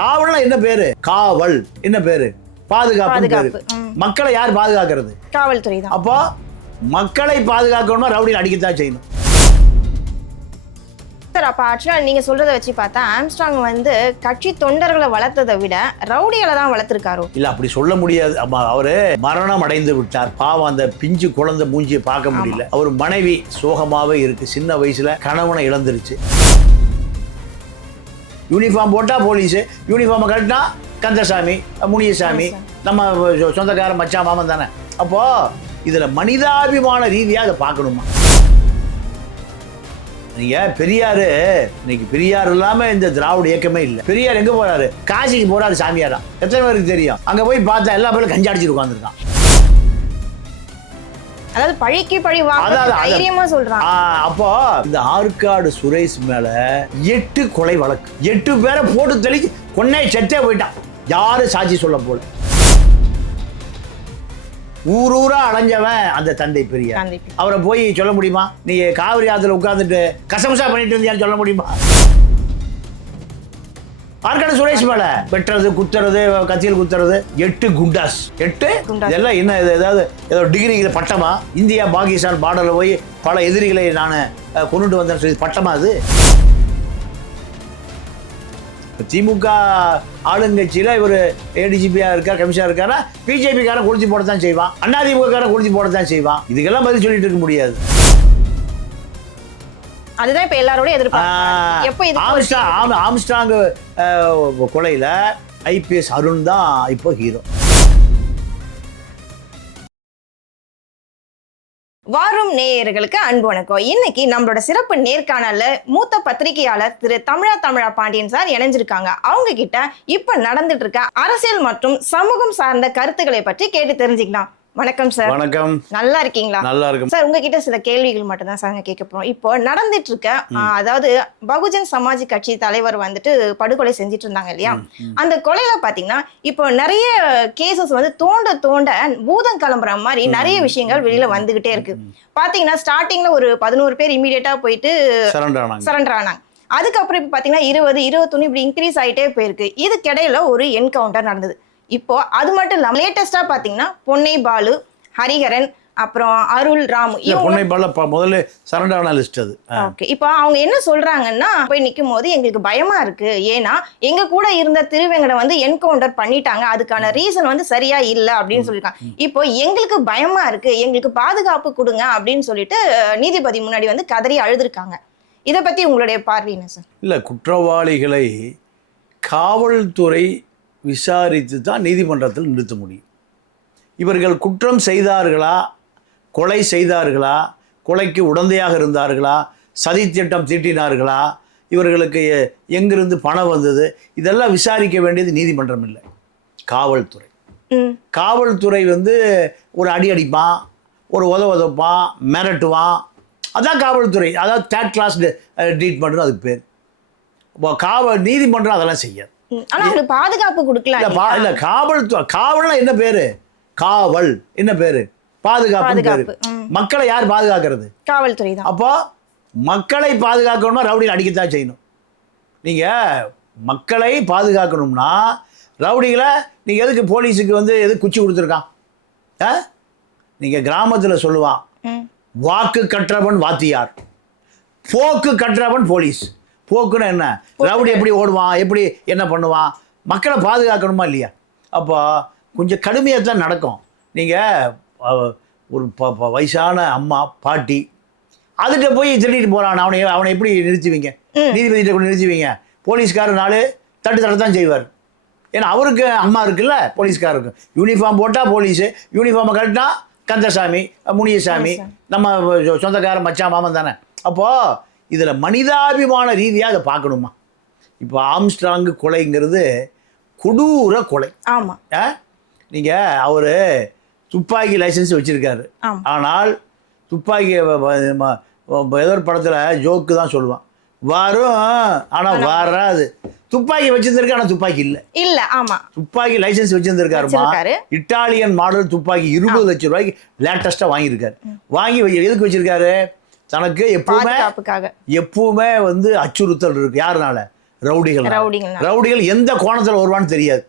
காவல்னா என்ன பேரு? காவல் என்ன பேரு? பாதுகாப்பு. மக்களை யார் பாதுகாக்கிறது? காவல்துறை தான். அப்போ மக்களை பாதுகாக்கணும்னா ரவுடியில் அடிக்கத்தான் செய்யணும். சார், அப்ப ஆக்சுவலா நீங்க சொல்றதை வச்சு பார்த்தா ஆம்ஸ்ட்ராங் வந்து கட்சி தொண்டர்களை வளர்த்ததை விட ரவுடிகளை தான் வளர்த்திருக்காரோ? இல்ல, அப்படி சொல்ல முடியாது. அவரு மரணம் அடைந்து விட்டார். பாவம், அந்த பிஞ்சு குழந்தை மூஞ்சியை பார்க்க முடியல. அவர் மனைவி சோகமாவே இருக்கு. சின்ன வயசுல கணவனை இழந்துருச்சு. யூனிஃபார்ம் போட்டா போலீஸ், யூனிஃபார்மை கட்டினா கந்தசாமி, முனியசாமி, நம்ம சொந்தக்கார மச்சான் மாமன் தானே. அப்போ இதுல மனிதாபிமான ரீதியா அதை பார்க்கணுமா? நீங்க பெரியாரு, இன்னைக்கு பெரியார் இல்லாம இந்த திராவிட இயக்கமே இல்லை. பெரியார் எங்க போறாரு? காசிக்கு போறாரு சாமியாரா. எத்தனை பேருக்கு தெரியும்? அங்க போய் பார்த்தா எல்லா பேரும் கஞ்சி அடிச்சுட்டு உட்காந்துருக்கான். அதாவது பழிக்கு பழி தைரியமா சொல்றாங்க. அப்போ இந்த ஆற்காடு சுரேஷ் மேல 8 கொலை வழக்கு, 8 பேரை போட்டு தெளிச்சு கொன்னே செத்தே போயிட்டான். யாரும் சாட்சி சொல்ல போல. ஊரூரா அலைஞ்சவன் அந்த தந்தை பெரியார். அவரை போய் சொல்ல முடியுமா? நீ காவிரி ஆத்துல உட்கார்ந்துட்டு கசமசா பண்ணிட்டு இருந்தியான்னு சொல்ல முடியுமா? ஆற்காடு சுரேஷ் மேல வெட்டுறது, குத்துறது, கத்தியில் குத்துறது, 8 குண்டாஸ். 8 இதெல்லாம் என்ன? ஏதோ டிகிரி பட்டமா? இந்தியா பாகிஸ்தான் பார்டர்ல போய் பல எதிரிகளை நான் கொண்டுட்டு வந்தேன்னு சொல்லி பட்டமா அது? திமுக ஆளுங்கட்சியில இவர் ஏடிஜிபியா இருக்கார், கமிஷனர் இருக்காரா, பிஜேபி காரன் குளிச்சு போடத்தான் செய்வான், அதிமுக காரன் குளிச்சு போடத்தான் செய்வான். இதுக்கெல்லாம் பதில் சொல்லிட்டு இருக்க முடியாது. அதுதான் இப்ப எல்லாரோட எதிர்பார்ப்பு. ஆம்ஸ்ட்ராங் கொலையில ஐபிஎஸ் அருண் தான் இப்போ ஹீரோ. வாரும் நேயர்களுக்கு அன்பு வணக்கம். இன்னைக்கு நம்மளோட சிறப்பு நேர்காணல்ல மூத்த பத்திரிகையாளர் திரு தமிழா பாண்டியன் சார் இணைஞ்சிருக்காங்க. அவங்க கிட்ட இப்ப நடந்துட்டு இருக்க அரசியல் மற்றும் சமூகம் சார்ந்த கருத்துக்களை பற்றி கேட்டு தெரிஞ்சுக்கலாம். வணக்கம் சார். வணக்கம். நல்லா இருக்கீங்களா? நல்லா இருக்கும் சார். உங்ககிட்ட சில கேள்விகள் மட்டும் தான் சார் கேட்க போறோம். இப்போ நடந்துட்டு இருக்க அதாவது பகுஜன் சமாஜ் கட்சி தலைவர் வந்துட்டு படுகொலை செஞ்சுட்டு இருந்தாங்க இல்லையா? அந்த கொலையில பாத்தீங்கன்னா இப்போ நிறைய கேசஸ் வந்து தோண்ட பூதம் கிளம்புற மாதிரி நிறைய விஷயங்கள் வெளியில வந்துகிட்டே இருக்கு. பாத்தீங்கன்னா ஸ்டார்டிங்ல ஒரு 11 பேர் இமீடியட்டா போயிட்டு சரண்டர் ஆனாங்க. அதுக்கப்புறம் இப்ப பாத்தீங்கன்னா 20, 21 இப்படி இன்க்ரீஸ் ஆயிட்டே போயிருக்கு. இதுக்கிடையில ஒரு என்கவுண்டர் நடந்தது. இப்போ அது மட்டும் இல்லாம லேட்டஸ்டா பாத்தீங்கன்னா பொன்னை பாலு, ஹரிஹரன், அப்புறம் அருள், ராமு, பொன்னை பாலு முதல்ல சரண்டர் ஆன லிஸ்ட் அது. ஓகே. இப்போ அவங்க என்ன சொல்றாங்கன்னா, போய் நிக்கும் போது எங்களுக்கு பயமா இருக்கு, ஏன்னா எங்க கூட இருந்த திருவேங்கட வந்து என்கவுண்டர் பண்ணிட்டாங்க, அதுக்கான ரீசன் வந்து சரியா இல்ல அப்படின்னு சொல்லிருக்காங்க. இப்போ எங்களுக்கு பயமா இருக்கு, எங்களுக்கு பாதுகாப்பு கொடுங்க அப்படின்னு சொல்லிட்டு நீதிபதி முன்னாடி வந்து கதறி அழுதுருக்காங்க. இதை பத்தி உங்களுடைய பார்வை என்ன சார்? இல்ல, குற்றவாளிகளை காவல்துறை விசாரித்து தான் நீதிமன்றத்தில் நிறுத்த முடியும். இவர்கள் குற்றம் செய்தார்களா, கொலை செய்தார்களா, கொலைக்கு உடந்தையாக இருந்தார்களா, சதி திட்டம் தீட்டினார்களா, இவர்களுக்கு எங்கிருந்து பணம் வந்தது, இதெல்லாம் விசாரிக்க வேண்டியது நீதிமன்றம் இல்லை, காவல்துறை. காவல்துறை வந்து ஒரு அடி அடிப்பான், ஒரு உதவுப்பான், மிரட்டுவான், அதான் காவல்துறை. அதாவது தேர்ட் கிளாஸ் ட்ரீட்மெண்ட்னு அதுக்கு பேர். நீதிமன்றம் அதெல்லாம் செய்யாது. பாதுகாப்பு கொடுக்கல. இல்ல, காவல்துறை. காவல்னா என்ன பேரு? காவல் என்ன பேரு? பாதுகாப்பு. மக்களை யார் பாதுகாக்கிறது? காவல்துறை தான். அப்போ மக்களை பாதுகாக்கணும்னா ரவுடியில் அடிக்கத்தான் செய்யணும். நீங்க மக்களை பாதுகாக்கணும்னா ரவுடிகளை நீங்க எதுக்கு போலீஸுக்கு வந்து எதுக்கு குச்சி கொடுத்துருக்கான்? நீங்க கிராமத்துல சொல்லுவான், வாக்கு கற்றவன் வாத்தியார், போக்கு கற்றவன் போலீஸ். போக்குன்னு என்ன? ரவுடி எப்படி ஓடுவான், எப்படி என்ன பண்ணுவான்? மக்களை பாதுகாக்கணுமா இல்லையா? அப்போ கொஞ்சம் கடுமையாக தான் நடக்கும். நீங்கள் ஒரு வயசான அம்மா பாட்டி அதுகிட்ட போய் திருடிட்டு போகிறான், அவனை எப்படி நிறுத்துவீங்க? நீதிபதிகிட்ட கூட நிறுத்துவீங்க? போலீஸ்காரர் 4 தட்டு தான் செய்வார். ஏன்னா அவருக்கு அம்மா இருக்குல்ல, போலீஸ்காரருக்கு. யூனிஃபார்ம் போட்டால் போலீஸு, யூனிஃபார்மை கட்டினா கந்தசாமி, முனியசாமி, நம்ம சொந்தக்கார மச்சான் மாமன் தானே. அப்போது இதில் மனிதாபிமான ரீதியாக அதை பார்க்கணுமா? இப்போ ஆம்ஸ்ட்ராங் கொலைங்கிறது கொடூர கொலை. ஆமாம். நீங்கள் அவர் துப்பாக்கி லைசன்ஸ் வச்சுருக்காரு, ஆனால் துப்பாக்கி ஏதோ ஒரு படத்தில் ஜோக்கு தான் சொல்லுவான், வரும் ஆனால் வராது. துப்பாக்கி வச்சிருந்திருக்கு, ஆனால் துப்பாக்கி இல்லை. ஆமாம், துப்பாக்கி லைசன்ஸ் வச்சிருந்திருக்காருமா. இட்டாலியன் மாடல் துப்பாக்கி 20 லட்சம் ரூபாய்க்கு லேட்டஸ்ட்டாக வாங்கியிருக்காரு. வாங்கி எதுக்கு வச்சிருக்காரு? தனக்கு எப்பவுமே வந்து அச்சுறுத்தல் இருக்கு. யாருனால? ரவுடிகள் எந்த கோணத்தில் வருவான்னு தெரியாது,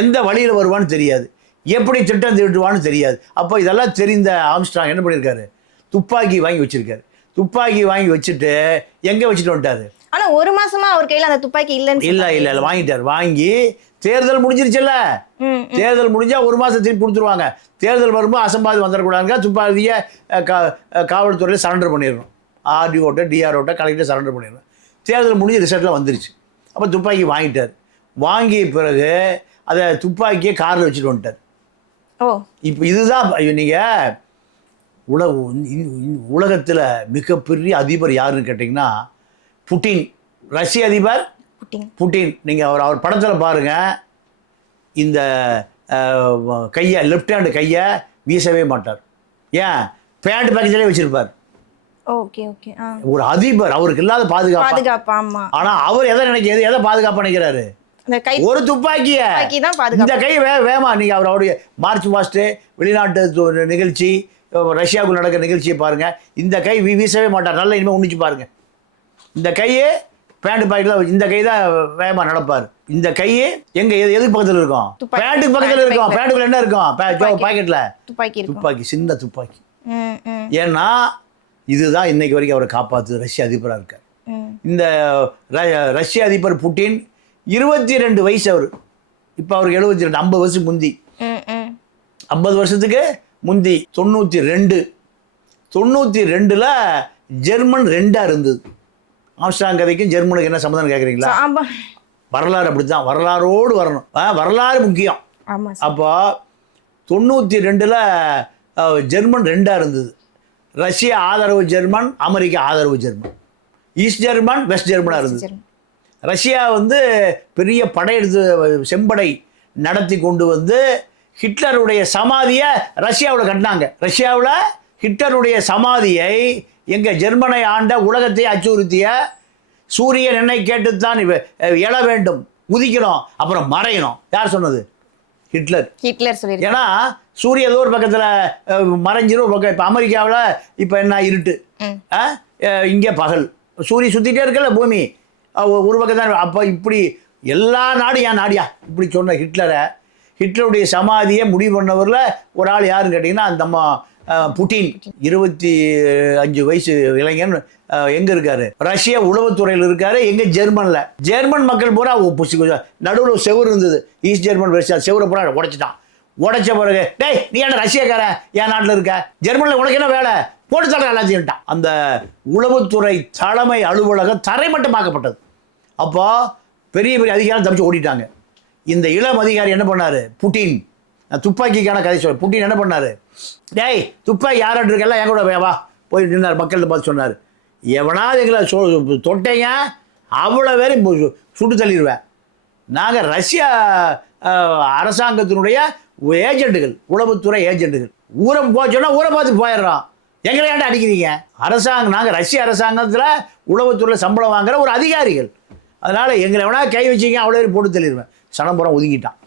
எந்த வழியில் வருவான்னு தெரியாது, எப்படி திட்டம் தீட்டுவான்னு தெரியாது. அப்போ இதெல்லாம் தெரிந்த ஆம்ஸ்ட்ராங் என்ன பண்ணியிருக்காரு, துப்பாக்கி வாங்கி வச்சிருக்காரு. துப்பாக்கி வாங்கி வச்சுட்டு எங்கே வச்சுட்டு வந்துட்டாரு. ஆனா ஒரு மாசமா அவர் கையில அந்த துப்பாக்கி இல்ல வாங்கிட்டார். வாங்கி தேர்தல் முடிஞ்சிருச்சுல்ல, தேர்தல் முடிஞ்சா ஒரு மாசம் திருப்பி கொடுத்துருவாங்க. தேர்தல் வரும்போது அசம்பாதி வந்துடக்கூடாதுங்க, துப்பாக்கியை காவல்துறையில் சரண்டர் பண்ணிடணும். ஆர்டிஓட்ட டிஆர்ஓட்ட கலெக்டர் சரண்டர் பண்ணிடணும். தேர்தல் முடிஞ்சு ரிசல்ட்லாம் வந்துருச்சு. அப்போ துப்பாக்கி வாங்கிட்டார். வாங்கிய பிறகு அதை துப்பாக்கியை காரில் வச்சுட்டு வந்துட்டார். இப்போ இதுதான் நீங்கள் உலகத்தில் மிகப்பெரிய அதிபர் யாருன்னு கேட்டிங்கன்னா புட்டின், ரஷ்ய அதிபர் புட்டின். நீங்கள் அவர் படத்தில் பாருங்கள், இந்த கையை லெஃப்ட் ஹேண்டு கையை வீசவே மாட்டார். ஏன், பேண்ட் பேக்கெட்லேயே வச்சுருப்பார். ஒரு அதிபர், அவருக்கு இல்லாத பாதுகாப்பு. ஆனால் அவர் எதை பாதுகாப்பு நினைக்கிறாரு, ஒரு துப்பாக்கியை. இந்த கை வேமா நீங்கள் அவருடைய மார்ச் பாஸ்ட்டு வெளிநாட்டு நிகழ்ச்சி, ரஷ்யாவுக்கு நடக்கிற நிகழ்ச்சியை பாருங்கள். இந்த கை வீசவே மாட்டார். நல்லா இனிமேல் உன்னிச்சு பாருங்கள். இந்த கையே பேண்ட் பாக்கெட்டில், இந்த கை தான் வேகமாக நடப்பார். இந்த கையே எங்கே எதுக்கு பக்கத்தில் இருக்கும், பேண்ட்டுக்கு பக்கத்தில் இருக்கும். பேண்ட்டுக்குள்ள என்ன இருக்கும், பாக்கெட்டில் துப்பாக்கி, சின்ன துப்பாக்கி. ஏன்னா இதுதான் இன்னைக்கு வரைக்கும் அவரை காப்பாற்று ரஷ்ய அதிபராக இருக்கார். இந்த ரஷ்ய அதிபர் புட்டின் 22 வயசு அவர். இப்போ அவருக்கு 72, 50 வருஷத்துக்கு முந்தி, 50 வருஷத்துக்கு முந்தி 92 ஜெர்மன் 2 இருந்தது. ஆம்ஸ்ட்ராங் கதைக்கும் ஜெர்மனுக்கு என்ன சம்மந்தம் கேட்குறீங்களா? வரலாறு அப்படித்தான், வரலாறோடு வரணும். வரலாறு முக்கியம். அப்போ 92 ஜெர்மன் 2 இருந்தது. ரஷ்யா ஆதரவு ஜெர்மன், அமெரிக்கா ஆதரவு ஜெர்மன், ஈஸ்ட் ஜெர்மன் வெஸ்ட் ஜெர்மனாக இருந்தது. ரஷ்யா பெரிய படையெடுத்து செம்படை நடத்தி கொண்டு ஹிட்லருடைய சமாதியை ரஷ்யாவில் கட்டினாங்க. ரஷ்யாவில் ஹிட்லருடைய சமாதியை எங்கள் ஜெர்மனை ஆண்ட உலகத்தை அச்சுறுத்திய சூரியன் என்னை கேட்டுத்தான் எழ வேண்டும், உதிக்கணும், அப்புறம் மறையணும். யார் சொன்னது? ஹிட்லர் சொல்லி. ஏன்னா சூரிய ஏதோ ஒரு பக்கத்தில் மறைஞ்சிரும் ஒரு பக்கம். இப்போ அமெரிக்காவில் இப்போ என்ன இருட்டு, இங்கே பகல், சூரியன் சுற்றிட்டே இருக்கல பூமி ஒரு பக்கம் தான். அப்போ இப்படி எல்லா நாடும் ஏன் நாடியா இப்படி சொன்ன ஹிட்லருடைய சமாதியை முடிவு பண்ணவரில் ஒரு ஆள் யாருன்னு கேட்டிங்கன்னா அந்த அம்மா புட்டின். 25 வயசு இளைஞன். எங்கே இருக்காரு? ரஷ்யா உளவுத்துறையில் இருக்காரு. எங்கே? ஜெர்மனில். ஜெர்மன் மக்கள் பூரா நடுவில் செவுறு இருந்தது, ஈஸ்ட் ஜெர்மன் வெஸ்ட், செவுரை பூரா உடைச்சிட்டான். உடைச்ச பிறகு டேய் நீ என்ன ரஷ்யாக்காரன் என் நாட்டில் இருக்க, ஜெர்மனில் உனக்கு என்ன வேலை, போட்டு தர எல்லாத்தையும். அந்த உளவுத்துறை தலைமை அலுவலகம் தரைமட்டமாக்கப்பட்டது. அப்போ பெரிய பெரிய அதிகாரம் தப்பிச்சு ஓடிட்டாங்க. இந்த இளம் அதிகாரி என்ன பண்ணார், புட்டின், துப்பாக்கிக்கான கதை சொல்ல, புட்டின் என்ன பண்ணார், டேய் துப்பாக்கி யாராட்டு இருக்கெல்லாம் என் கூட வா போய் நின்னார். மக்கள்கிட்ட பார்த்து சொன்னார், எவனாவது எங்களை தொட்டைங்க அவ்வளோ பேரும் சுட்டு தள்ளிடுவேன். நாங்கள் ரஷ்யா அரசாங்கத்தினுடைய ஏஜென்ட்டுகள், உளவுத்துறை ஏஜென்ட்டுகள். ஊரை போச்சோன்னா ஊரை பார்த்து போயிடுறோம், எங்களை ஏன்டா அடிக்கிறீங்க? அரசாங்கம், நாங்கள் ரஷ்ய அரசாங்கத்தில் உளவுத்துறையில் சம்பளம் வாங்குற ஒரு அதிகாரிகள். அதனால் எங்களை எவனா கை வச்சிங்க அவ்வளோ பேர் போட்டு தள்ளிடுவேன். சனம்புறம் ஒதுங்கிட்டான்.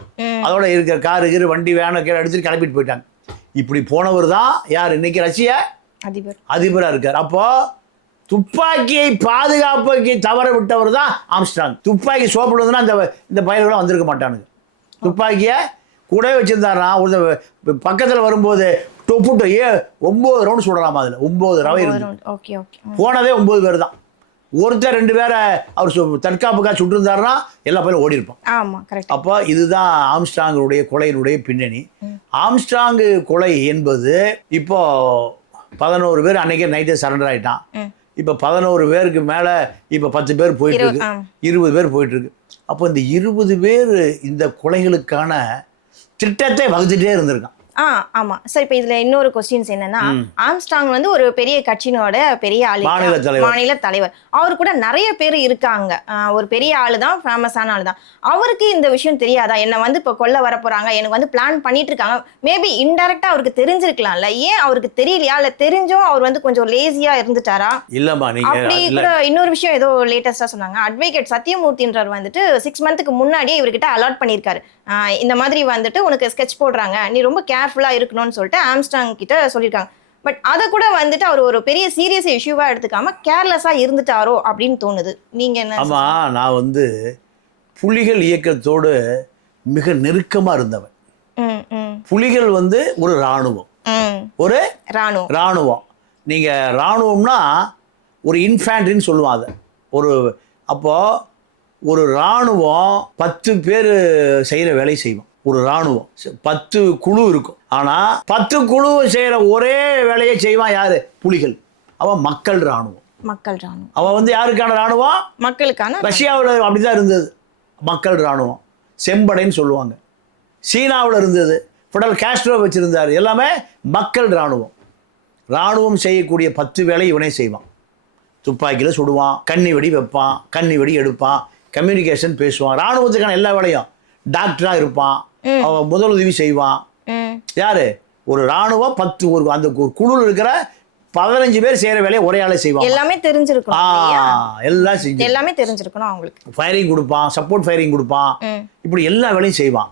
அதோட இருக்கிற காரு வண்டி வேனை கீழே எடுத்துட்டு கிளப்பிட்டு போயிட்டாங்க. இப்படி போனவர் தான் யார் இன்னைக்கு ரஷ்ய அதிபராக இருக்கார். அப்போ துப்பாக்கியை பாதுகாப்புக்கு தவற விட்டவர் தான் ஆம்ஸ்ட்ராங். துப்பாக்கி சோப்பிடுவதுன்னா இந்த பயல்களாம் வந்திருக்க மாட்டானுங்க. துப்பாக்கியை கூடவே வச்சிருந்தாரா, ஒரு பக்கத்தில் வரும்போது தொப்புட்டு 9 ரவுண்ட் சுடலாமா, அதில் 9 ரவை இருந்து போனதே 9 பேர் தான். ஒருத்தர் 2 பேரை அவர் தற்காப்புக்காக சுட்டிருந்தாருன்னா எல்லா பேரும் ஓடி இருப்பான். அப்போ இதுதான் ஆம்ஸ்ட்ராங்குடைய கொலையினுடைய பின்னணி. ஆம்ஸ்ட்ராங்கு கொலை என்பது இப்போ 11 பேர் அன்னைக்கே நைட்டே சரண்டர் ஆகிட்டான். இப்போ 11 பேருக்கு மேலே இப்போ 10 பேர் போயிட்டு இருக்கு, 20 பேர் போயிட்டு இருக்கு. அப்போ இந்த 20 பேர் இந்த கொலைகளுக்கான திட்டத்தை வகுத்துட்டே இருந்திருக்கான். ஆமா சார். இப்ப இதுல இன்னொரு கொஸ்டின்ஸ் என்னன்னா, ஆம்ஸ்ட்ராங் ஒரு பெரிய கட்சியினோட பெரிய ஆளு, மாநில தலைவர். அவரு கூட நிறைய பேர் இருக்காங்க. ஒரு பெரிய ஆளு தான், ஃபேமஸான ஆளு தான். அவருக்கு இந்த விஷயம் தெரியாதா, என்ன இப்ப கொல்ல வர போறாங்க, எனக்கு பிளான் பண்ணிட்டு இருக்காங்க? மேபி இன்டைரக்டா அவருக்கு தெரிஞ்சிருக்கலாம்ல, ஏன் அவருக்கு தெரியலையா? இல்ல தெரிஞ்சும் அவர் கொஞ்சம் லேசியா இருந்துட்டாரா? இல்லம்மா, அப்படி கூட இன்னொரு விஷயம் ஏதோ லேட்டஸ்டா சொன்னாங்க. அட்வொகேட் சத்தியமூர்த்தின்றவர் 6 மந்த்துக்கு முன்னாடியே இவர்கிட்ட அலாட் பண்ணியிருக்காரு, இந்த மாதிரி உனக்கு ஸ்கெட்ச் போடுறாங்க, நீ ரொம்ப கேர்ஃபுல்லா இருக்கணும்னு சொல்லிட்டு ஆம்ஸ்ட்ராங் கிட்ட சொல்லியிருக்காங்க. பட் அதை கூட வந்துட்டு அவர் ஒரு பெரிய சீரியஸ் இஷ்யூவா எடுத்துக்காம கேர்லெஸ்ஸா இருந்துட்டாரோ அப்படின்னு தோணுது. நீங்க என்ன? ஆமா, நான் வந்து புலிகள் இயக்கத்தோடு மிக நெருக்கமா இருந்தவன். புலிகள் வந்து ஒரு இராணுவம், ஒரு இராணுவம். நீங்க இராணுவம்னா ஒரு இன்ஃபேண்ட்ரின்னு சொல்லுவாங்க. ஒரு அப்போ ஒரு இராணுவம் 10 பேர் செய்கிற வேலையை செய்வோம். ஒரு இராணுவம் 10 குழு இருக்கும். ஆனால் 10 குழு செய்கிற ஒரே வேலையை செய்வான் யாரு? புலிகள். அவன் மக்கள் இராணுவம். அவன் வந்து யாருக்கான இராணுவம்? மக்களுக்கான. ரஷ்யாவில் அப்படிதான் இருந்தது, மக்கள் இராணுவம். செம்படைன்னு சொல்லுவாங்க. சீனாவில் இருந்தது, ஃபிடல் காஸ்ட்ரோ வச்சிருந்தார். எல்லாமே மக்கள் இராணுவம். இராணுவம் செய்யக்கூடிய 10 வேலை இவனே செய்வான். துப்பாக்கியில் சுடுவான், கண்ணி வெடி வைப்பான், கண்ணி வெடி எடுப்பான், கம்யூனிகேஷன் பேசுவான். இராணுவத்துக்கான எல்லா வேலையும். டாக்டராக இருப்பான், அவன் முதலுதவி செய்வான். யாரு? ஒரு இராணுவம் 10 ஒரு அந்த குழுவில் இருக்கிற 15 பேர் செய்கிற வேலையை ஒரே ஆளே செய்வான். எல்லாமே தெரிஞ்சிருக்கணும். எல்லாம் செஞ்சு எல்லாமே தெரிஞ்சிருக்கணும் அவங்களுக்கு. ஃபயரிங் கொடுப்பான், சப்போர்ட் ஃபயரிங் கொடுப்பான், இப்படி எல்லா வேலையும் செய்வான்.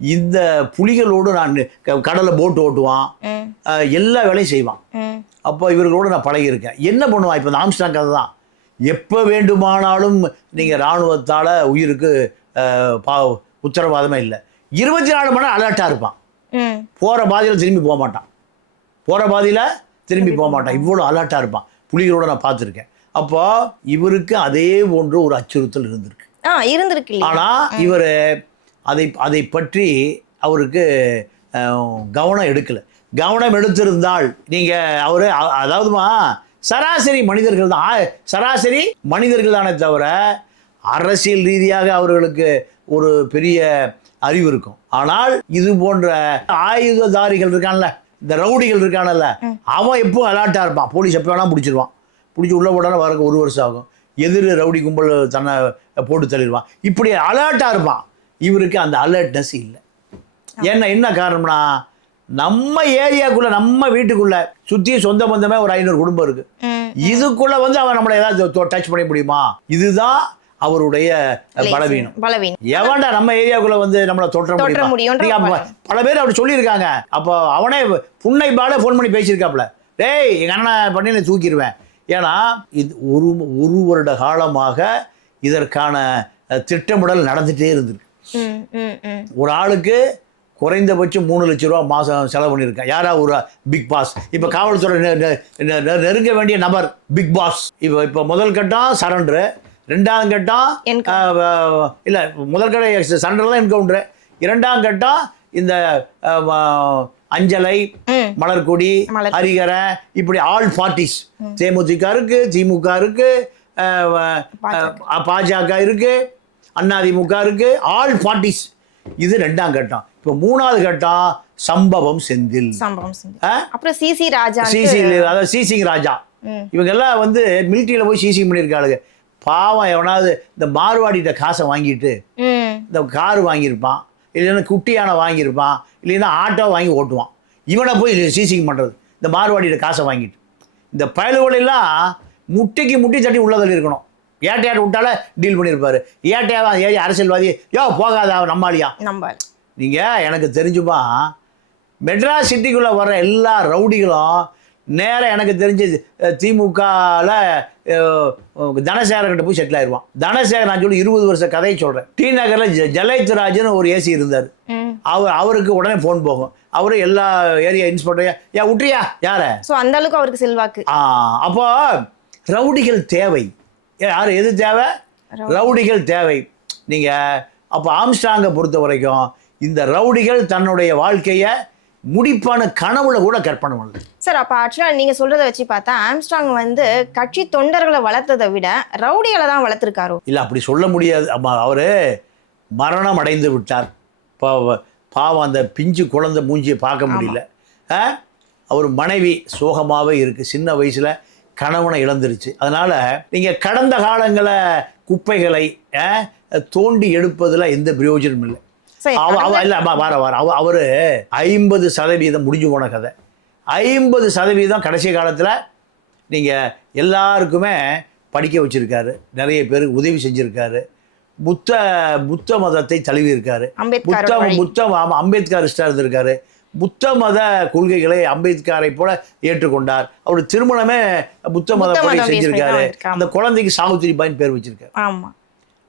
இந்த புலிகளோடு நான் கடலை போட்டு ஓட்டுவான், எல்லா வேலையும் செய்வான். அப்போ இவர்களோடு நான் பழகியிருக்கேன். என்ன பண்ணுவான்? இப்போ இந்த ஆம்ஸ்டாங் கதை தான். எப்போ வேண்டுமானாலும் நீங்கள் இராணுவத்தால் உயிருக்கு உத்தரவாதமே இல்லை. 24 மணி நேரம் அலர்ட்டாக இருப்பான். போகிற பாதையில் திரும்பி போக மாட்டான். இவ்வளோ அலர்ட்டாக இருப்பான். புலிகளோட நான் பார்த்துருக்கேன். அப்போ இவருக்கு அதே போன்ற ஒரு அச்சுறுத்தல் இருந்திருக்கு. ஆனால் இவர் அதை பற்றி அவருக்கு கவனம் எடுக்கலை. கவனம் எடுத்திருந்தால் நீங்கள் அவர் அதாவதுமா சராசரி மனிதர்கள் தானே தவிர அரசியல் ரீதியாக அவர்களுக்கு ஒரு பெரிய அறிவு இருக்கும். ஆனால் இது போன்ற ஆயுததாரிகள் இருக்கான்ல, இந்த ரவுடிகள் இருக்கானல்ல, அவன் எப்போ அலர்ட்டாக இருப்பான். போலீஸ் எப்போ வேணால் பிடிச்சிருவான். பிடிச்சி உள்ள போட வரக்கு 1 வருஷம் ஆகும். எதிர் ரவுடி கும்பல் தன்னை போட்டு தள்ளிடுவான். இப்படி அலர்ட்டாக இருப்பான். இவருக்கு அந்த அலர்ட்னஸ் இல்லை. என்ன காரணம்னா, நம்ம ஏரியாக்குள்ள, நம்ம வீட்டுக்குள்ள சுற்றி சொந்த பந்தமே ஒரு 500 குடும்பம் இருக்கு. இதுக்குள்ள வந்து அவன் நம்மளை ஏதாவது டச் பண்ண முடியுமா? இதுதான் அவருடைய பலவீனம். எவன்டா நம்ம ஏரியாக்குள்ள வந்து நம்மளை தொற்ற முடியும்? பல பேர் அப்படி சொல்லியிருக்காங்க. அப்போ அவனே புன்னை பால ஃபோன் பண்ணி பேசியிருக்காப்புல, டேய் எங்க அண்ணன் பண்ணி தூக்கிடுவேன். ஏன்னா இது ஒரு வருட காலமாக இதற்கான திட்டமிடல் நடந்துட்டே இருந்திருக்கு. ஒரு ஆளுக்கு குறைந்தபட்சம் 3 லட்சம் ரூபா மாதம் செலவு பண்ணியிருக்கேன். யாரா? ஒரு பிக் பாஸ். இப்போ காவல்துறை நெருங்க வேண்டிய நபர் பிக் பாஸ். இப்போ முதல் கட்டம் சரண்டரு, 2ஆம் கட்டம் இல்லை, முதல் கட்ட சரண்டர் தான் என்கவுண்டரு, 2ஆம் கட்டம் இந்த அஞ்சலை, மலர்கொடி, ஹரிகரை, இப்படி ஆல் பார்ட்டிஸ். தேமுதிக இருக்கு, திமுக இருக்கு, பாஜக இருக்கு, அதிமுக இருக்கு, ஆல் பார்ட்டிஸ். இது 2ஆம் கட்டம். இப்போ 3ஆவது கட்டம் சம்பவம் செந்தில், அப்புறம் சிசி ராஜா, அதாவது சிசிங் ராஜா. இவங்க எல்லாம் வந்து மிலிட்டரியில போய் சிசிங் பண்ணியிருக்காளுங்க. பாவம், எவனாவது இந்த மார்வாடிட்ட காசை வாங்கிட்டு இந்த கார் வாங்கியிருப்பான், இல்லைன்னா குட்டியான வாங்கியிருப்பான், இல்லைன்னா ஆட்டோ வாங்கி ஓட்டுவான். இவனை போய் சிசிங் பண்ணுறது, இந்த மார்வாடிட்ட காசை வாங்கிட்டு. இந்த பயலுகளெல்லாம் முட்டிக்கு முட்டி தட்டி உள்ள தள்ளி இருக்கணும். ஏட்டையாட்ட விட்டால டீல் பண்ணியிருப்பாரு. ஏட்டையாவா அரசியல்வாதி, போகாத நம்மாலியா. நீங்கள் எனக்கு தெரிஞ்சுமா, மெட்ராஸ் சிட்டிக்குள்ளே வர்ற எல்லா ரவுடிகளும் நேராக எனக்கு தெரிஞ்சு திமுகவில் தனசேகரன்கிட்ட போய் செட்டில் ஆயிடுவான். தனசேகர் நான் சொல்லி 20 வருஷ கதையை சொல்கிறேன். டி நகரில் ஜலைத்ராஜ்னு ஒரு ஏசி இருந்தார். அவருக்கு உடனே ஃபோன் போகும். அவரு எல்லா ஏரியா இன்ஸ்பெக்டர் விட்றியா யார. ஸோ அந்த அளவுக்கு அவருக்கு செல்வாக்கு. அப்போ ரவுடிகள் தேவை. யார் எது தேவை? ரவுடிகள் தேவை. நீங்கள் அப்போ ஆம்ஸ்டாங்கை பொறுத்த வரைக்கும் இந்த ரவுடிகள் தன்னுடைய வாழ்க்கையை முடிப்பான கனவுல கூட கற்பனை பண்ணல சார். அப்போ ஆக்சுவலாக நீங்கள் சொல்கிறத வச்சு பார்த்தா ஆம்ஸ்டாங் வந்து கட்சி தொண்டர்களை வளர்த்ததை விட ரவுடிகளை தான் வளர்த்துருக்காரோ? இல்லை, அப்படி சொல்ல முடியாது. அவர் மரணம் அடைந்து விட்டார். பாவம், அந்த பிஞ்சு குழந்தை மூஞ்சியை பார்க்க முடியல. அவர் மனைவி சோகமாகவே இருக்குது. சின்ன வயசில் கணவனை இழந்துருச்சு. அதனால் நீங்கள் கடந்த காலங்களை குப்பைகளை தோண்டி எடுப்பதில் எந்த பிரயோஜனமும் இல்லை. அவரு 50% முடிஞ்சு போன கதை. 50% கடைசி காலத்தில் நீங்கள் எல்லாருக்குமே படிக்க வச்சிருக்காரு, நிறைய பேருக்கு உதவி செஞ்சிருக்காரு, புத்த மதத்தை தழுவி இருக்காரு, அம்பேத்கரிஸ்டாக இருந்திருக்காரு, புத்த மத கொள்கைகளை அம்பேத்கரை போல ஏற்றுக்கொண்டார். அவர் திருமணமே புத்த மதப்படி செஞ்சிருக்காரு. அந்த குழந்தைக்கு சாவித்திரிபாயின்னு பேர் வச்சிருக்காரு. ஆமா,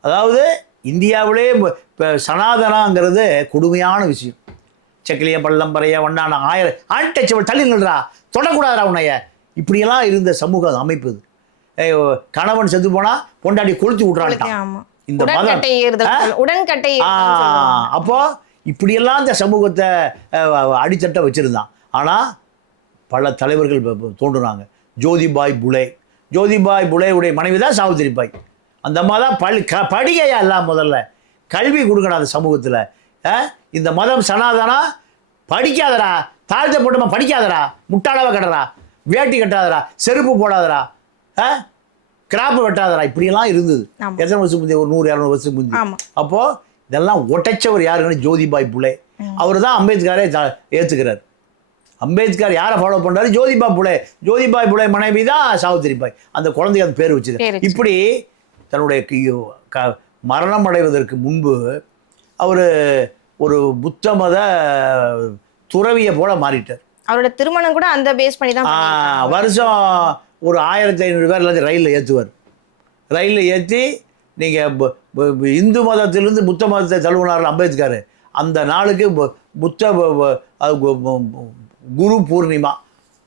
அதாவது இந்தியாவிலே இப்போ சனாதனாங்கிறது கொடுமையான விஷயம். செக்கிலிய பள்ளம்பறைய வண்ணான ஆயிரம் அன்டச்சபிள் தள்ளி நில்றா, தொடக்கூடாதா உன்னைய, இப்படியெல்லாம் இருந்த சமூக அமைப்பு இது. கணவன் செத்து போனா பொண்டாட்டி கொளுத்தி விட்றான்ட்டான் இந்த மதம். அப்போ இப்படியெல்லாம் இந்த சமூகத்தை அடித்தட்ட வச்சிருந்தான். ஆனால் பல தலைவர்கள் தோன்றுனாங்க. ஜோதிபாய் புலேவுடைய மனைவி தான் சாவித்திரிபாய். அந்த அம்மா தான் படிக்கையா எல்லாம் முதல்ல கல்வி கொடுக்கணும் அந்த சமூகத்தில். இந்த மதம் சனாதனா, படிக்காதரா, தாழ்த்தப்பட்டமா படிக்காதரா, முட்டாளாவை கட்டுறா, வேட்டி கட்டாதரா, செருப்பு போடாதரா, கிராப்பு வெட்டாதரா, இப்படியெல்லாம் இருந்தது. எத்தனை வருஷம் முந்தைய? ஒரு 100-200 வருஷம் முந்தைய. அப்போ இதெல்லாம் ஒட்டச்சவர் யாருன்னு ஜோதிபாய் புலே. அவர் தான் அம்பேத்கரை ஏற்றுக்கிறார். அம்பேத்கர் யாரை ஃபாலோ பண்றாரு? ஜோதிபாய் புலே மனைவி தான் சாவித்திரிபாய். அந்த குழந்தைக்கு அந்த பேர் வச்சிருக்காரு. இப்படி தன்னுடைய மரணம் அடைவதற்கு முன்பு அவர் ஒரு புத்த மத துறவியை போல மாறிட்டார். அவரோட திருமணம் கூட அந்த பேஸ் பண்ணி தான். வருஷம் ஒரு 1500 பேர் எல்லாத்தையும் ரயிலில் ஏற்றுவார். ரயிலில் ஏற்றி நீங்கள் இந்து மதத்திலிருந்து புத்த மதத்தை தழுவினார் அம்பேத்கர். அந்த நாளுக்கு புத்த குரு பூர்ணிமா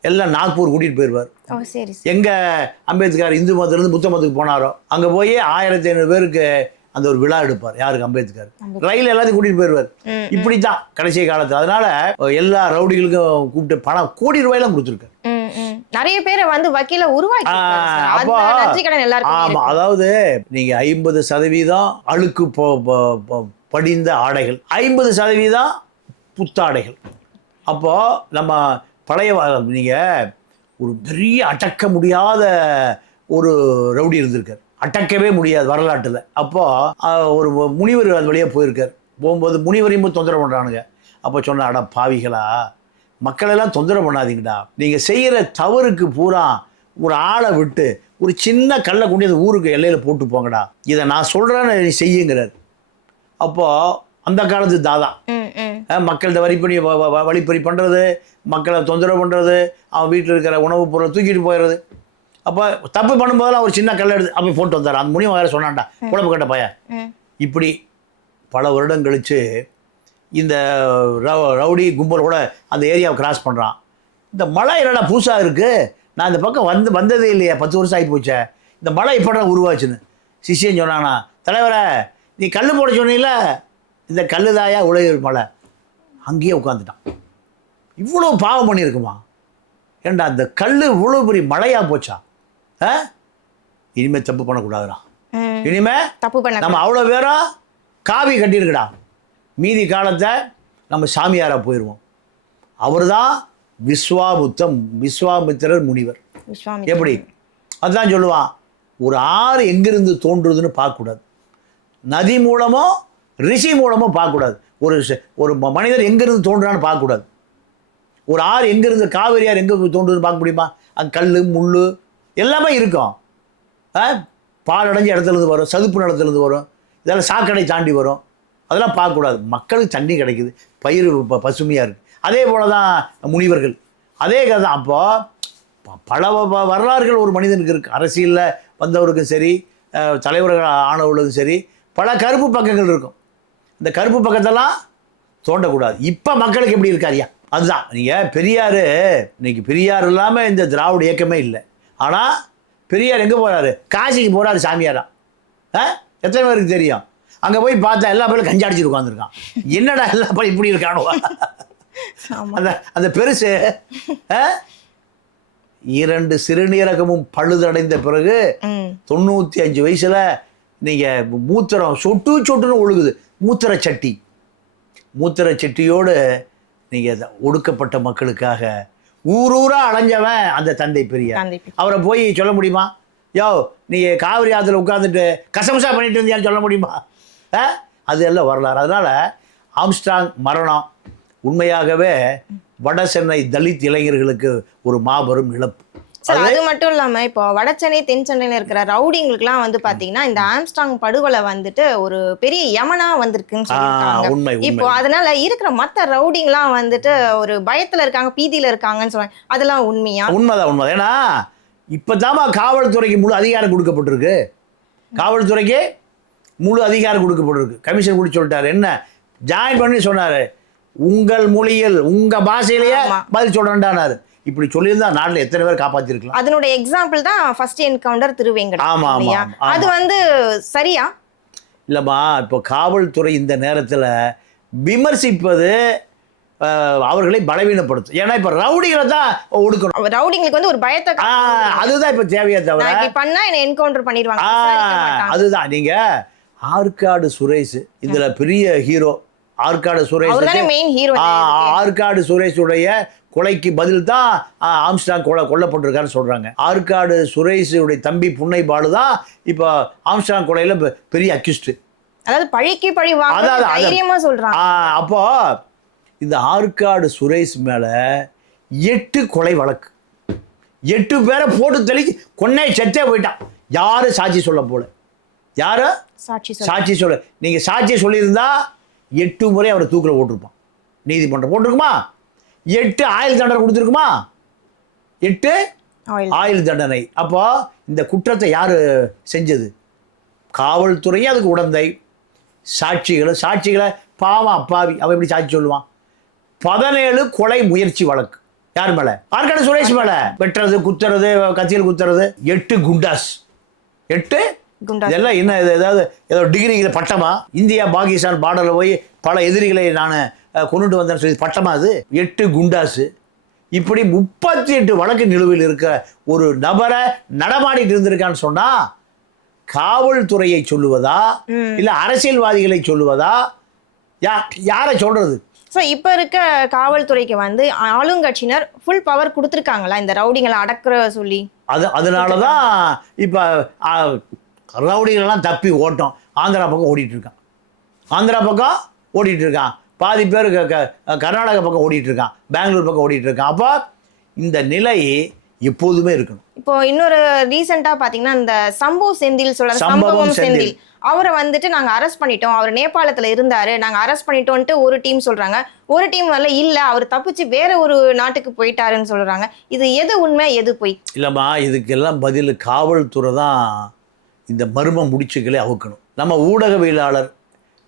எல்லாம் நாக்பூர் கூட்டிகிட்டு போயிடுவார். எங்கே அம்பேத்கர் இந்து மதத்திலிருந்து புத்த மதத்துக்கு போனாரோ அங்கே போய் 1500 பேருக்கு அந்த ஒரு விழா எடுப்பார். யாருக்கு? அம்பேத்கர். ரயில் எல்லாத்தையும் கூட்டிகிட்டு போயிடுவார். இப்படித்தான் கடைசி காலத்தில். அதனால எல்லா ரவுடிகளுக்கும் கூப்பிட்டு பணம் கோடி ரூபாயெல்லாம் கொடுத்துருக்காரு. நிறைய பேரை வந்து வக்கீல உருவாக்கி. ஆமா, அதாவது நீங்க 50% அழுக்கு படிந்த ஆடைகள், 50% புத்தாடைகள். அப்போ நம்ம பழைய நீங்க ஒரு பெரிய அடக்க முடியாத ஒரு ரவுடி இருந்திருக்கார். அடக்கவே முடியாது வரலாற்றில். அப்போ ஒரு முனிவர் அது வழியாக போயிருக்கார். போகும்போது முனிவரையும் தொந்தரவு பண்ணுறானுங்க. அப்போ சொன்ன, அட பாவிகளா, மக்களெல்லாம் தொந்தரவு பண்ணாதீங்கடா, நீங்கள் செய்கிற தவறுக்கு பூரா ஒரு ஆளை விட்டு ஒரு சின்ன கல்லை கொண்டு அந்த ஊருக்கு எல்லையில் போட்டு போங்கடா, இதை நான் சொல்கிறேன்னு நீ செய்யுங்கிறார். அப்போது அந்த காலத்து தாதா மக்கள்கிட்ட வழிப்பறி பண்ணுறது, மக்களை தொந்தரவு பண்ணுறது, அவன் வீட்டில் இருக்கிற உணவுப் பொருளை தூக்கிட்டு போயிடுறது. அப்போ தப்பு பண்ணும்போதெல்லாம் ஒரு சின்ன கல்லை எடுத்து அப்போ போட்டு வந்தார். அந்த முனிவன் வேறு சொன்னான்டா, குழம்பு கட்ட பையன். இப்படி பல வருடம் கழித்து இந்த ரவுடி கும்பலோட அந்த ஏரியாவை கிராஸ் பண்ணுறான். இந்த மழை என்னடா புதுசாக இருக்குது, நான் இந்த பக்கம் வந்ததே இல்லையா, 10 வருஷம் ஆகி போச்சே, இந்த மழை இப்போ உருவாச்சுன்னு சிஷியன் சொன்னானா, தலைவரை நீ கல் போட சொன்னீங்கள, இந்த கல் தாயா உலக மழை. அங்கேயே உட்காந்துட்டான். இவ்வளோ பாவம் பண்ணியிருக்குமா? ஏண்டா அந்த கல் இவ்வளோ பெரிய மழையாக போச்சா? இனிமே தப்பு பண்ணக்கூடாதுடா, இனிமே தப்பு பண்ண நம்ம அவ்வளோ பேரும் காவி கட்டியிருக்கடா, மீதி காலத்தை நம்ம சாமியாராக போயிடுவோம். அவர் தான் விஸ்வாமித்திரர் முனிவர். எப்படி? அதுதான் சொல்லுவான், ஒரு ஆறு எங்கிருந்து தோன்றுறதுன்னு பார்க்கக்கூடாது, நதி மூலமோ ரிஷி மூலமோ பார்க்கக்கூடாது, ஒரு மனிதர் எங்கிருந்து தோன்றுறான்னு பார்க்கக்கூடாது. ஒரு ஆறு எங்கிருந்து, காவிரி ஆறு எங்கே தோன்றுறதுன்னு பார்க்க முடியுமா? அது கல் முள் எல்லாமே இருக்கும். பால் அடைஞ்ச இடத்துலேருந்து வரும், சதுப்பு நிலத்துலேருந்து வரும், இதெல்லாம் சாக்கடை தாண்டி வரும், அதெல்லாம் பார்க்கக்கூடாது. மக்களுக்கு தண்ணி கிடைக்குது, பயிர் பசுமையாக இருக்குது. அதே போல் தான் முனிவர்கள், அதே கதை தான். அப்போது பல வரலாறுகள் ஒரு மனிதனுக்கு இருக்குது. அரசியலில் வந்தவருக்கும் சரி, தலைவர்கள் ஆனவர்களுக்கும் சரி, பல கருப்பு பக்கங்கள் இருக்கும். இந்த கருப்பு பக்கத்தெல்லாம் தோண்டக்கூடாது. இப்போ மக்களுக்கு எப்படி இருக்காரியா? அதுதான். நீங்கள் பெரியார், இன்னைக்கு பெரியார் இல்லாமல் இந்த திராவிட இயக்கமே இல்லை. ஆனால் பெரியார் எங்கே போகிறாரு? காசிக்கு போகிறாரு சாமியாரா. எத்தனை பேருக்கு தெரியும்? அங்கே போய் பார்த்தா எல்லா பேரும் கஞ்சி அடிச்சுட்டு உட்காந்துருக்கான். என்னடா எல்லா பேரும் இப்படி இருக்கானோ? அந்த பெருசு 2 சிறுநீரகமும் பழுதடைந்த பிறகு 95 வயசுல நீங்க மூத்திரம் சொட்டுன்னு ஒழுகுது. மூத்திர சட்டியோடு நீங்க ஒடுக்கப்பட்ட மக்களுக்காக ஊரூரா அலைஞ்சவன் அந்த தந்தை பெரியார். அவரை போய் சொல்ல முடியுமா? யோ நீ காவிரி ஆற்றுல உட்காந்துட்டு கசமசா பண்ணிட்டு இருந்தியான்னு சொல்ல முடியுமா? அது எல்லாம் வரலாறு. அதனால ஆம்ஸ்ட்ராங் மரணம் உண்மையாகவே வட சென்னை தலித் இளைஞர்களுக்கு ஒரு மாபெரும் இழப்பு. சார் அது மட்டும் இல்லாம இப்போ வடசென்னை தென் சென்னையில இருக்கிற ரவுடிங்களுக்குலாம் வந்து பாத்தீங்கன்னா இந்த ஆம்ஸ்டாங் படுகொலை வந்துட்டு ஒரு பெரிய யமனா வந்திருக்குன்னு சொல்லியிருக்காங்க. இப்போ அதனால இருக்கிற மத்த ரவுடிங்கெல்லாம் வந்துட்டு ஒரு பயத்துல இருக்காங்க, பீதியில இருக்காங்கன்னு சொல்றாங்க. அதெல்லாம் உண்மையா? உண்மைதான். ஏன்னா இப்பதாமா காவல்துறைக்கு முழு அதிகாரம் கொடுக்கப்பட்டிருக்கு. காவல்துறைக்கு முழு அதிகாரம் கொடுக்கப்பட்டிருக்கு. கமிஷன் கூட சொல்லிட்டாரு, என்ன ஜாயின் பண்ணி சொன்னாரு, உங்கள் மொழியில் உங்க பாஷையிலேயே பதில் சொல்றேன்டானாரு. இப்படி சொல்லியிருந்தா நாட்டில் எத்தனை பேர் காப்பாத்திருக்கலாம். அதனுடைய எக்ஸாம்பிள் தான் ஃபர்ஸ்ட் என்கவுண்டர் திருவேங்கடம். ஆமா ஆமா. அது வந்து சரியா? இல்லம்மா, இப்போ காவல்துறை இந்த நேரத்தில் விமர்சிப்பது அவர்களை பலவீனப்படுத்தும். ஏன்னா இப்ப ரவுடிகளை தான் ஒடுக்கணும். ரவுடிங்களுக்கு வந்து ஒரு பயத்தை, அதுதான் இப்ப தேவையே தவிர இப்படி பண்ணா என்ன என்கவுண்டர் பண்ணிடுவாங்க. அதுதான். நீங்க ஆற்காடு சுரேஷ் இதுல பெரிய ஹீரோ. ஆற்காடு சுரேஷ் ஆற்காடு சுரேஷுடைய கொலைக்கு பதில் தான் ஆம்ஸ்டாங் கொல்லப்பட்டிருக்கான்னு சொல்றாங்க. ஆற்காடு சுரேஷுடைய தம்பி புன்னை பாலு தான் இப்போ ஆம்ஸ்டாங் கொலையில பெரிய அக்யூஸ்ட். அதாவது பழிக்கு பழி வாங்க தைரியமா சொல்றாங்க. அப்போ இந்த ஆற்காடு சுரேஷ் மேல 8 கொலை வழக்கு, 8 பேரை போட்டு தெளிச்சு கொன்னை செத்தே போயிட்டான். யாரு சாட்சி சொல்ல போல, யாரு சாட்சி சொல்ல. நீங்க சாட்சி சொல்லியிருந்தா 8 முறை அவரை தூக்கில் போட்டிருப்பான். நீதிமன்றம் போட்டிருக்குமா? 8 ஆயுள் தண்டனை கொடுத்துருக்குமா? 8 ஆயுள் தண்டனை. அப்போ இந்த குற்றத்தை யாரு செஞ்சது? காவல்துறையும் அதுக்கு உடந்தை. சாட்சிகளை பாவம் அப்பாவி அவன் எப்படி சாட்சி சொல்லுவான்? 17 கொலை முயற்சி வழக்கு யார் மேல? ஆற்காடு சுரேஷ் மேல. வெட்டுறது, குத்துறது, கத்தியில் குத்துறது. 8 குண்டாஸ். 8 இதெல்லாம் என்ன? ஏதாவது ஏதோ டிகிரிகளை பட்டமா? இந்தியா பாகிஸ்தான் பார்டரில் போய் பல எதிரிகளை நான் கொண்டுட்டு வந்தேன்னு சொல்லி பட்டமா அது? 8 குண்டாஸ். இப்படி 38 வழக்கு நிலுவையில் இருக்கிற ஒரு நபரை நடமாடிட்டு இருந்திருக்கான்னு சொன்னா காவல்துறையை சொல்லுவதா இல்ல அரசியல்வாதிகளை சொல்லுவதா? யாரை சொல்றது? ஸோ இப்போ இருக்க காவல்துறைக்கு வந்து ஆளுங்கட்சியினர் ஃபுல் பவர் கொடுத்துருக்காங்களா இந்த ரவுடிங்களை அடக்குற சொல்லி? அதனாலதான் இப்போ ரவுடிகளெல்லாம் தப்பி ஓட்டம் ஆந்திரா பக்கம் ஓடிட்டு இருக்கான். பாதி பேர் கர்நாடகா பக்கம் ஓடிட்டு இருக்கான், பெங்களூர் பக்கம் ஓடிட்டு இருக்கான். அப்போ இந்த நிலை எப்போதுமே இருக்கணும். இப்போ இன்னொரு ரீசெண்டா பாத்தீங்கன்னா இந்த சம்பவம் செந்தில் அவரை வந்துட்டு நாங்க அரெஸ்ட் பண்ணிட்டோம், அவர் நேபாளத்துல இருந்தாரு, நாங்க அரெஸ்ட் பண்ணிட்டோம்ட்டு ஒரு டீம் சொல்றாங்க, ஒரு டீம் வரல இல்ல அவர் தப்பிச்சு வேற ஒரு நாட்டுக்கு போயிட்டாருன்னு சொல்றாங்க. இது எது உண்மை எது பொய்? இல்லம்மா, இதுக்கெல்லாம் பதில் காவல்துறை தான் இந்த மர்ம முடிச்சுக்களை அவுக்கணும். நம்ம ஊடகவியலாளர்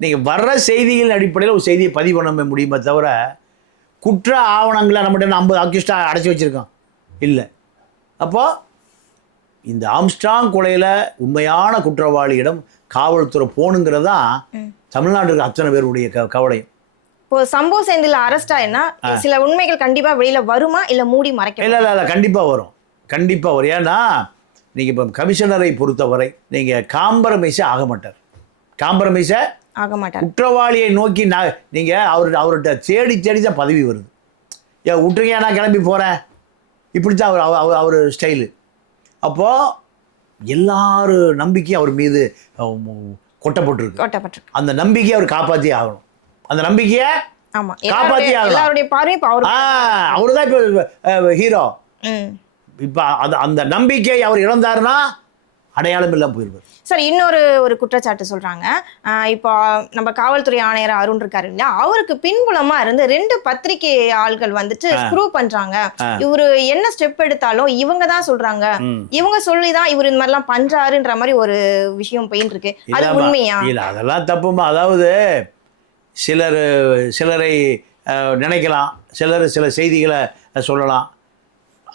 நீங்கள் வர்ற செய்திகளின் அடிப்படையில் ஒரு செய்தியை பதிவு பண்ண முடியுமே தவிர குற்ற ஆவணங்களை நம்மகிட்ட 50 அக்யூஸ்டாக அடைச்சி வச்சுருக்கோம் இல்லை. அப்போது இந்த ஆம்ஸ்டாங் கொலையில் உண்மையான குற்றவாளியிடம் காவல்துறை போகணுங்கிறதான் தமிழ்நாட்டுக்கு அத்தனை பேருடைய கவலையும். இப்போ சம்பவ செந்தில் அரெஸ்ட் ஆயினா சில உண்மைகள் கண்டிப்பா வெளியில வருமா இல்ல மூடி மறைக்க? இல்ல கண்டிப்பா வரும். ஏன்னா நீங்க இப்போ கமிஷனரை பொறுத்தவரை நீங்க காம்ப்ரமைஸே ஆக மாட்டார். குற்றவாளியை நோக்கி நீங்க அவர்கிட்ட தேடி தான் பதவி வருது. விட்டுருங்க நான் கிளம்பி போறேன், இப்படித்தான் அவர் ஸ்டைலு. அப்போ எல்லாரும் நம்பிக்கையும் அவர் மீது கொட்டப்பட்டிருக்கு. அந்த நம்பிக்கையை அவர் காப்பாற்றி ஆகணும். அந்த நம்பிக்கையை காப்பாற்றி ஆகணும். அவருதான் இப்போ ஹீரோ. இப்போ அந்த நம்பிக்கை அவர் இழந்தாருன்னா அடையாளம் இல்லாமல் போயிருப்பார். சார் இன்னொரு குற்றச்சாட்டு சொல்றாங்க. இப்போ நம்ம காவல்துறை ஆணையர் அருண் இருக்காரு இல்லையா, அவருக்கு பின்புலமா இருந்து 2 பத்திரிகை ஆள்கள் வந்துட்டு ஸ்க்ரூ பண்றாங்க. இவரு என்ன ஸ்டெப் எடுத்தாலும் இவங்க தான் சொல்றாங்க, இவங்க சொல்லிதான் இவர் இந்த மாதிரிலாம் பண்றாருன்ற மாதிரி ஒரு விஷயம் போயின்னு இருக்கு. அது உண்மையா? இல்ல அதெல்லாம் தப்புமா. அதாவது சிலரை நினைக்கலாம், சில செய்திகளை சொல்லலாம்.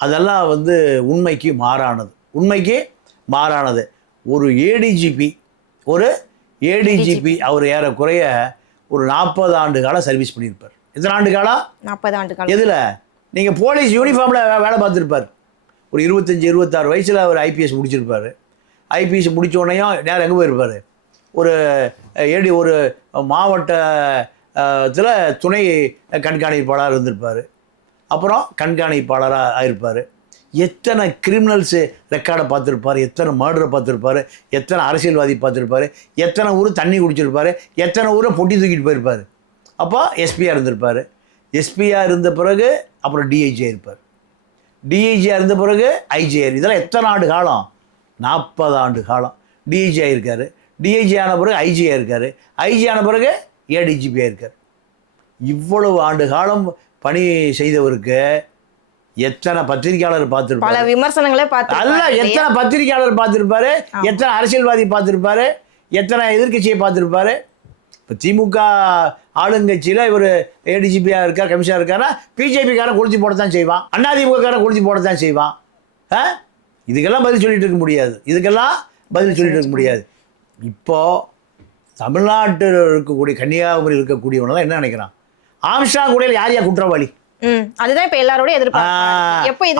அதெல்லாம் உண்மைக்கு மாறானது. ஒரு ஏடிஜிபி அவர் ஏறக்குறைய ஒரு 40 ஆண்டு காலம் சர்வீஸ் பண்ணியிருப்பார். எத்தனை ஆண்டு காலம்? 40 ஆண்டு காலம். எதில்? நீங்கள் போலீஸ் யூனிஃபார்மில் வேலை பார்த்துருப்பார். ஒரு 25-26 வயசில் அவர் ஐபிஎஸ் முடிச்சிருப்பார். ஐபிஎஸ் முடித்த உடனேயும் நேரம் எங்கே போயிருப்பார்? ஒரு மாவட்டத்தில் துணை கண்காணிப்பாளராக இருந்திருப்பார். அப்புறம் கண்காணிப்பாளராக ஆயிருப்பார். எத்தனை கிரிமினல்ஸு ரெக்கார்டை பார்த்துருப்பார், எத்தனை மர்டரை பார்த்துருப்பார், எத்தனை அரசியல்வாதி பார்த்துருப்பார், எத்தனை ஊர் தண்ணி குடிச்சிருப்பார், எத்தனை ஊரை பொட்டி தூக்கிட்டு போயிருப்பார். அப்போ எஸ்பியாக இருந்திருப்பார். எஸ்பியாக இருந்த பிறகு அப்புறம் டிஐஜியாக இருப்பார். டிஐஜியாக இருந்த பிறகு ஐஜிஆர். இதெல்லாம் எத்தனை ஆண்டு காலம்? 40 ஆண்டு காலம் டிஐஜி ஆகியிருக்காரு. டிஐஜி ஆன பிறகு ஐஜியாக இருக்கார். ஐஜி ஆன பிறகு ஏடிஜிபியாக இருக்கார். இவ்வளவு ஆண்டு காலம் பணி செய்தவருக்கு எத்தனை பத்திரிகையாளர் பார்த்துருப்பாரு? பல விமர்சனங்களே பார்த்து அல்ல, எத்தனை பத்திரிகையாளர் பார்த்துருப்பாரு? எத்தனை அரசியல்வாதி பார்த்துருப்பாரு? எத்தனை எதிர்க்கட்சியை பார்த்துருப்பாரு? இப்போ திமுக ஆளுங்கட்சியில் இவர் ஏடிஜிபியாக இருக்கார், கமிஷனாக இருக்காருன்னா பிஜேபிக்காரன் கொளுத்தி போடத்தான் செய்வான், அதிமுகக்காரன் கொளுத்தி போடத்தான் செய்வான். இதுக்கெல்லாம் பதில் சொல்லிட்டு இருக்க முடியாது. இதுக்கெல்லாம் பதில் சொல்லிட்டு இருக்க முடியாது. இப்போது தமிழ்நாட்டில் இருக்கக்கூடிய கன்னியாகுமரியில் இருக்கக்கூடியவனெல்லாம் என்ன நினைக்கிறான்? ஆம்ஸ்ட்ராங் கூட யார் யார் குற்றவாளி? அதுதான் இப்ப எல்லாரோட எதிர்பார்ப்பு.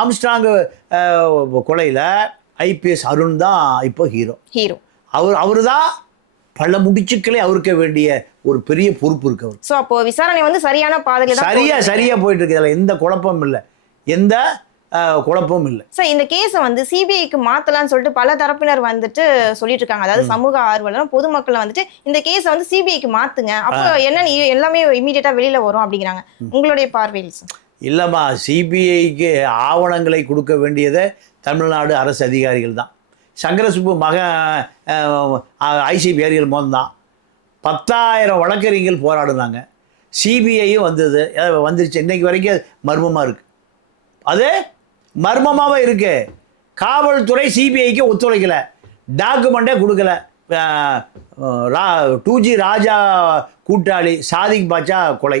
ஆம்ஸ்ட்ராங் கொலையில ஐபிஎஸ் அருண் தான் இப்போ ஹீரோ. அவரு தான் பல முடிச்சுக்களை அவருக்கு வேண்டிய ஒரு பெரிய பொறுப்பு இருக்கு அவர். சோ அப்போ விசாரணை வந்து சரியான பாதையில சரியா போயிட்டு இருக்கு. அதுல எந்த குழப்பமும் இல்லை, எந்த குழப்பமும் இல்லை. சார் இந்த கேஸை வந்து சிபிஐக்கு மாத்தலாம்னு சொல்லிட்டு பல தரப்பினர் வந்துட்டு சொல்லிட்டு இருக்காங்க. அதாவது சமூக ஆர்வலரும் பொதுமக்கள் வந்துட்டு இந்த கேஸை வந்து சிபிஐக்கு மாத்துங்க, அப்போ என்ன எல்லாமே இமீடியட்டா வெளியில வரும் அப்படிங்கிறாங்க. உங்களுடைய பார்வையில் சார்? இல்லம்மா, சிபிஐக்கு ஆவணங்களை கொடுக்க வேண்டியதை தமிழ்நாடு அரசு அதிகாரிகள் தான். சங்கரசுப்பு ஐசிபி ஏரியல் தான் 10,000 வழக்கறிஞர்கள் போராடுனாங்க. சிபிஐயும் வந்துருச்சு. இன்னைக்கு வரைக்கும் மர்மமாக இருக்கு. அது மர்மமாகவே இருக்கு. காவல்துறை சிபிஐக்கு ஒத்துழைக்கலை, டாக்குமெண்ட்டே கொடுக்கல. 2G ராஜா கூட்டாளி சாதிக் பாட்சா கொலை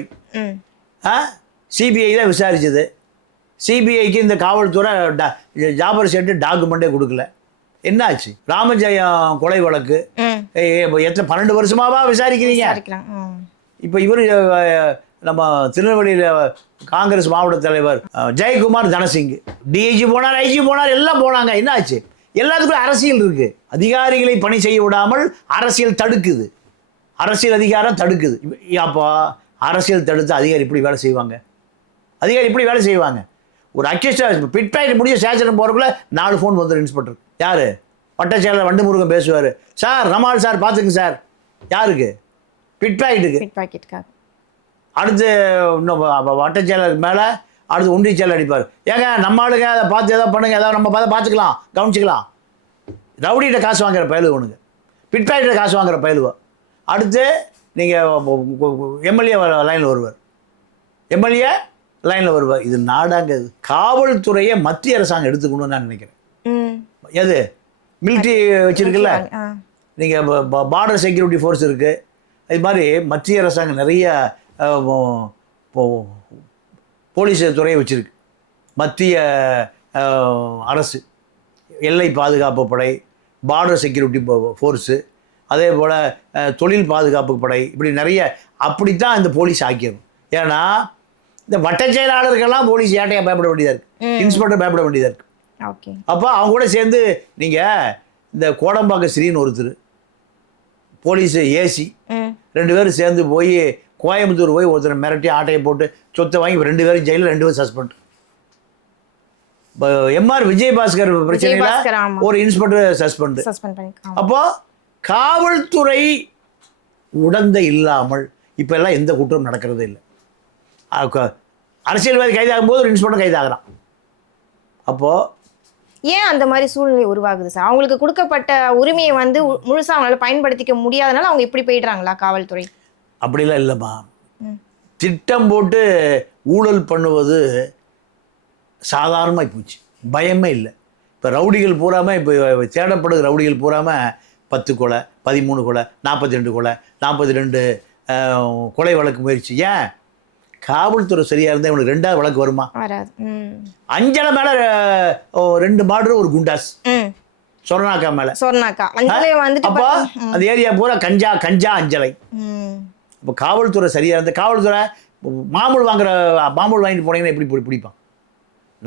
சிபிஐ தான் விசாரிச்சது. சிபிஐக்கு இந்த காவல்துறை ஜாபர் ஷெட்டு டாக்குமெண்ட்டே கொடுக்கல. என்னாச்சு? ராமஜெயம் கொலை வழக்கு எத்தனை 12 வருஷமாவா விசாரிக்கிறீங்க? இப்போ இவர் நம்ம திருநெல்வேலியில் காங்கிரஸ் மாவட்ட தலைவர் ஜெயக்குமார் தனசிங் டிஐஜி போனார், ஐஜி போனார், எல்லாம் போனாங்க. என்ன ஆச்சு? எல்லாத்துக்கும் அரசியல் இருக்கு. அதிகாரிகளை பணி செய்ய விடாமல் அரசியல் தடுக்குது. அரசியல் அதிகாரம் தடுக்குது. அப்போ அரசியல் தடுத்து அதிகாரி இப்படி வேலை செய்வாங்க? ஒரு அக்யூஸ்டா பிட்பாயிண்ட் முடிஞ்ச ஸ்டேஷன் போறதுக்குள்ள 4 ஃபோன் வந்துடும் இன்ஸ்பெக்டர். யாரு? வட்டச்செயலர் வண்டுமுருகன் பேசுவார். சார் ரமால் சார் பார்த்துங்க சார். யாருக்கு? பிட்பாக்கெட்டுக்கு. அடுத்து இன்னும் வட்டச்செயலருக்கு மேலே அடுத்து ஒன்றிய செயலர் அடிப்பார். ஏங்க நம்ம ஆளுங்க அதை பார்த்து எதாவது பண்ணுங்க, ஏதாவது நம்ம பார்த்துக்கலாம், கவனிச்சிக்கலாம். ரவுடிகிட்ட காசு வாங்குற பயலுவனுங்க, பிட்பாக்கெட்டில் காசு வாங்குற பயலுவா. அடுத்து நீங்கள் எம்எல்ஏ லைனில் வருவார். இது நாடாங்க. காவல்துறையை மத்திய அரசாங்கம் எடுத்துக்கணும்னு நான் நினைக்கிறேன். எது மிலிட்ரி வச்சுருக்குல்ல, நீங்கள் பார்டர் செக்யூரிட்டி ஃபோர்ஸ் இருக்குது, இது மாதிரி மத்திய அரசாங்கம் நிறைய போலீஸ் துறையை வச்சுருக்கு. மத்திய அரசு எல்லை பாதுகாப்பு படை, பார்டர் செக்யூரிட்டி ஃபோர்ஸு, அதே போல் தொழில் பாதுகாப்பு படை, இப்படி நிறைய. அப்படித்தான் இந்த போலீஸ் ஆக்கிடும். ஏன்னா இந்த வட்ட செயலாளர்கள்லாம் போலீஸ் ஏட்டையாக பயப்பட வேண்டியதாக இருக்குது, இன்ஸ்பெக்டர் பயப்பட வேண்டியதாக இருக்குது. அப்போ அவங்க கூட சேர்ந்து நீங்கள் இந்த கோடம்பாக்க ஸ்ரீன்னு ஒருத்தர் போலீஸு ஏசி 2 பேரும் சேர்ந்து போய் கோயம்புத்தூர் போய் ஒருத்தர் மிரட்டி ஆட்டையை போட்டு சொத்தை வாங்கி 2 பேரும் ஜெயிலில், 2 பேரும் சஸ்பெண்ட். எம்ஆர் விஜயபாஸ்கர் பிரச்சனையில் ஒரு இன்ஸ்பெக்டர் சஸ்பெண்ட். அப்போ காவல்துறை உடந்தை இல்லாமல் இப்போ எல்லாம் எந்த குற்றம் நடக்கிறதே இல்லை. அரசியல்வாதி கைதாகும் போது ஒரு இன்ஸ்பெக்டர் கைதாகிறான். அப்போது ஏன் அந்த மாதிரி சூழ்நிலை உருவாகுது சார்? அவங்களுக்கு கொடுக்கப்பட்ட உரிமையை வந்து முழுசா அவங்களால பயன்படுத்திக்க முடியாதனால அவங்க இப்படி போயிடுறாங்களா காவல்துறை? அப்படிலாம் இல்லைம்மா. திட்டம் போட்டு ஊழல் பண்ணுவது சாதாரணமாக போச்சு, பயமே இல்லை. இப்போ ரவுடிகள் பூராமல், இப்போ தேடப்படுகிற ரவுடிகள் பூராமல் 10 கொலை, 13 கொலை, 42 கொலை, 42 கொலை வழக்கு முயற்சி. ஏன்? காவல்துறை சரியா இருந்தால் இவனுக்கு 2வது வழக்கு வருமா? வராது. அஞ்சலை மேலே 2 மார்டர், ஒரு குண்டாஸ் சொர்ணாக்கா மேலே. அப்போ அந்த ஏரியா பூரா கஞ்சா அஞ்சலை. இப்போ காவல்துறை சரியா இருந்த, காவல்துறை மாமூல் வாங்கிட்டு போனீங்கன்னா எப்படி பிடிப்பான்?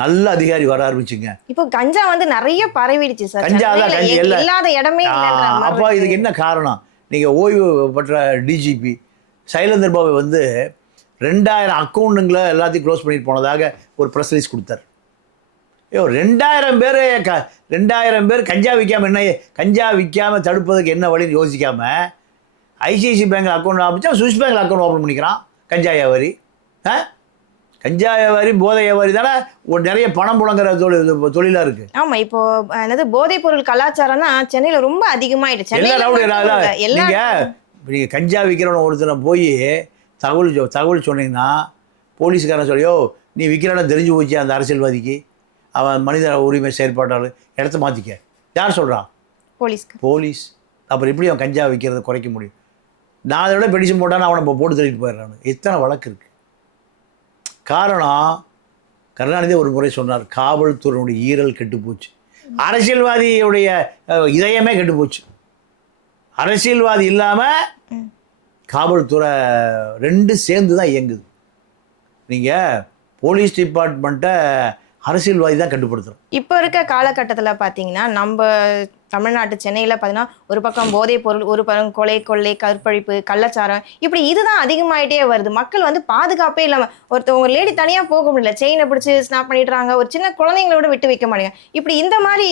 நல்ல அதிகாரி வர ஆரம்பிச்சுங்க. இப்போ கஞ்சா வந்து நிறைய பரவிடுச்சு சார். கஞ்சா இல்லாத இடமே இல்லை. அப்போ இதுக்கு என்ன காரணம்? நீங்கள் ஓய்வு பெற்ற டிஜிபி சைலேந்தர் பாபு வந்து 2000 அக்கௌண்ட்டுங்களை எல்லாத்தையும் க்ளோஸ் பண்ணிட்டு போனதாக ஒரு ப்ரெஸ் ரிலீஸ் கொடுத்தார். 2000 பேர் கஞ்சா விற்காமல் தடுப்பதுக்கு என்ன வழின்னு யோசிக்காமல் ஐசிஐசி பேங்க் அக்கௌண்ட் ஆரம்பிச்சா சுவிஸ் பேங்க் அக்கௌண்ட் ஓப்பன் பண்ணிக்கிறான் கஞ்சா வியாபாரி. கஞ்சா வியாபாரி போதை வியாபாரி தானே ஒரு நிறைய பணம் புழங்குற தொழிலாக இருக்கு. ஆமா, இப்போ என்னது போதைப் பொருள் கலாச்சாரம் தான் சென்னையில ரொம்ப அதிகமாயிடுச்சு. நீங்க கஞ்சா விற்கிறவன ஒருத்தனை போய் தகவல் சொன்னீங்கன்னா போலீஸ்காரன் சொல்லியோ நீ விற்கிறான தெரிஞ்சு போச்சு அந்த அரசியல்வாதிக்கு, அவன் மனித உரிமை செயற்பாட்டாளர், இடத்த மாற்றிக்க. யார் சொல்கிறான்? போலீஸ். அப்புறம் எப்படி அவன் கஞ்சா விற்கிறத குறைக்க முடியும்? 4 விட பெடிஷன் போட்டான்னு அவனை இப்போ போட்டு தள்ளிட்டு போயிடுறானு. எத்தனை வழக்கு இருக்குது. காரணம், கருணாநிதி ஒரு முறை சொன்னார், காவல்துறையினுடைய ஈரல் கெட்டுப்போச்சு, அரசியல்வாதியுடைய இதயமே கெட்டுப்போச்சு. அரசியல்வாதி இல்லாமல் காவல்துறை 2 சேர்ந்து தான் இயங்குது. நீங்கள் போலீஸ் டிபார்ட்மெண்ட்டை அரசியல்வாதி தான் கட்டுப்படுத்துகிறோம். இப்போ இருக்க காலகட்டத்தில் பார்த்தீங்கன்னா நம்ம தமிழ்நாட்டு சென்னையில் பார்த்தீங்கன்னா ஒரு பக்கம் போதைப் பொருள், ஒரு பக்கம் கொள்ளை, கற்பழிப்பு, கள்ளச்சாரம், இப்படி இதுதான் அதிகமாயிட்டே வருது. மக்கள் வந்து பாதுகாப்பே இல்லாமல் ஒரு லேடி தனியாக போக முடியல, செயினை பிடிச்சி ஸ்னாப் பண்ணிடுறாங்க, ஒரு சின்ன குழந்தைங்கள விட விட்டு வைக்க மாட்டேங்க. இப்படி இந்த மாதிரி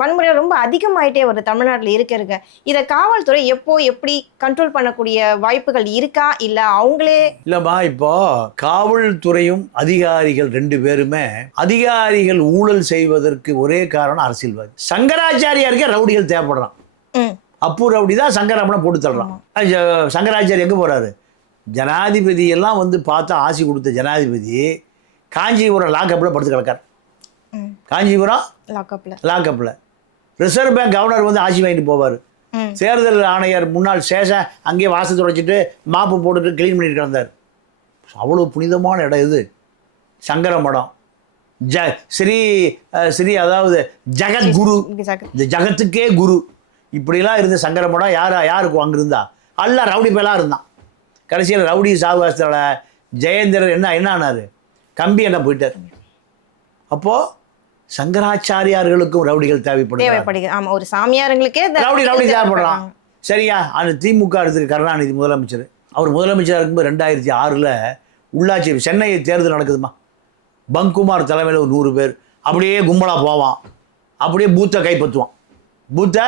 வன்முறை ரொம்ப அதிகமாயிட்டே வருது தமிழ்நாட்டில் இருக்க. இதை காவல்துறை எப்படி கண்ட்ரோல் பண்ணக்கூடிய வாய்ப்புகள் இருக்கா, இல்லை அவங்களே? இல்லைம்மா, இப்போ காவல்துறையும் அதிகாரிகள் 2 பேருமே அதிகாரிகள் ஊழல் செய்வதற்கு ஒரே காரணம் அரசியல்வாதி. சங்கராச்சாரியாருக்கே ரவுடிகள் தேவைப்படுறான். அப்பு ரவுடி தான் சங்கராமனை போட்டு தள்ளுறான். சங்கராச்சாரி எங்கே போகிறாரு? ஜனாதிபதி எல்லாம் வந்து பார்த்தா ஆசி கொடுத்த ஜனாதிபதி காஞ்சிபுரம் லாக்கப்பில் படுத்து கிடக்கார். காஞ்சிபுரம் லாக்கப்பில் ரிசர்வ் பேங்க் கவர்னர் வந்து ஆட்சி வாங்கிட்டு போவார். தேர்தல் ஆணையர் முன்னாள் சேஷன் அங்கேயே வாசல் துடைச்சிட்டு மாப்பு போட்டுட்டு கிளீன் பண்ணிட்டு கிடந்தார். அவ்வளோ புனிதமான இடம் இது சங்கர மடம். ஸ்ரீ அதாவது ஜகத்குரு, இந்த ஜகத்துக்கே குரு, இப்படிலாம் இருந்த சங்கர மடம் யாருக்கு அங்கே இருந்தா? அல்ல ரவுடி பேலாக இருந்தான். கடைசியில் ரவுடி சாகுவாசத்தில் ஜெயேந்திரர் என்ன ஆனார்? கம்பி என்ன போயிட்டார். அப்போது சங்கராச்சாரியார்களுக்கும் ரவுடிகள் தேவைப்படுது. ஆமா, ஒரு சாமியார்களுக்கே ரவுடி தேவைப்படுறான். சரியா? அந்த திமுக எடுத்துருக்கு கருணாநிதி முதலமைச்சர். அவர் முதலமைச்சராக இருக்கும்போது 2006 உள்ளாட்சி சென்னை தேர்தல் நடக்குதுமா. பங்குமார் தலைமையில் ஒரு 100 பேர் அப்படியே கும்பலாக போவான். அப்படியே பூத்தை கைப்பற்றுவான். பூத்தை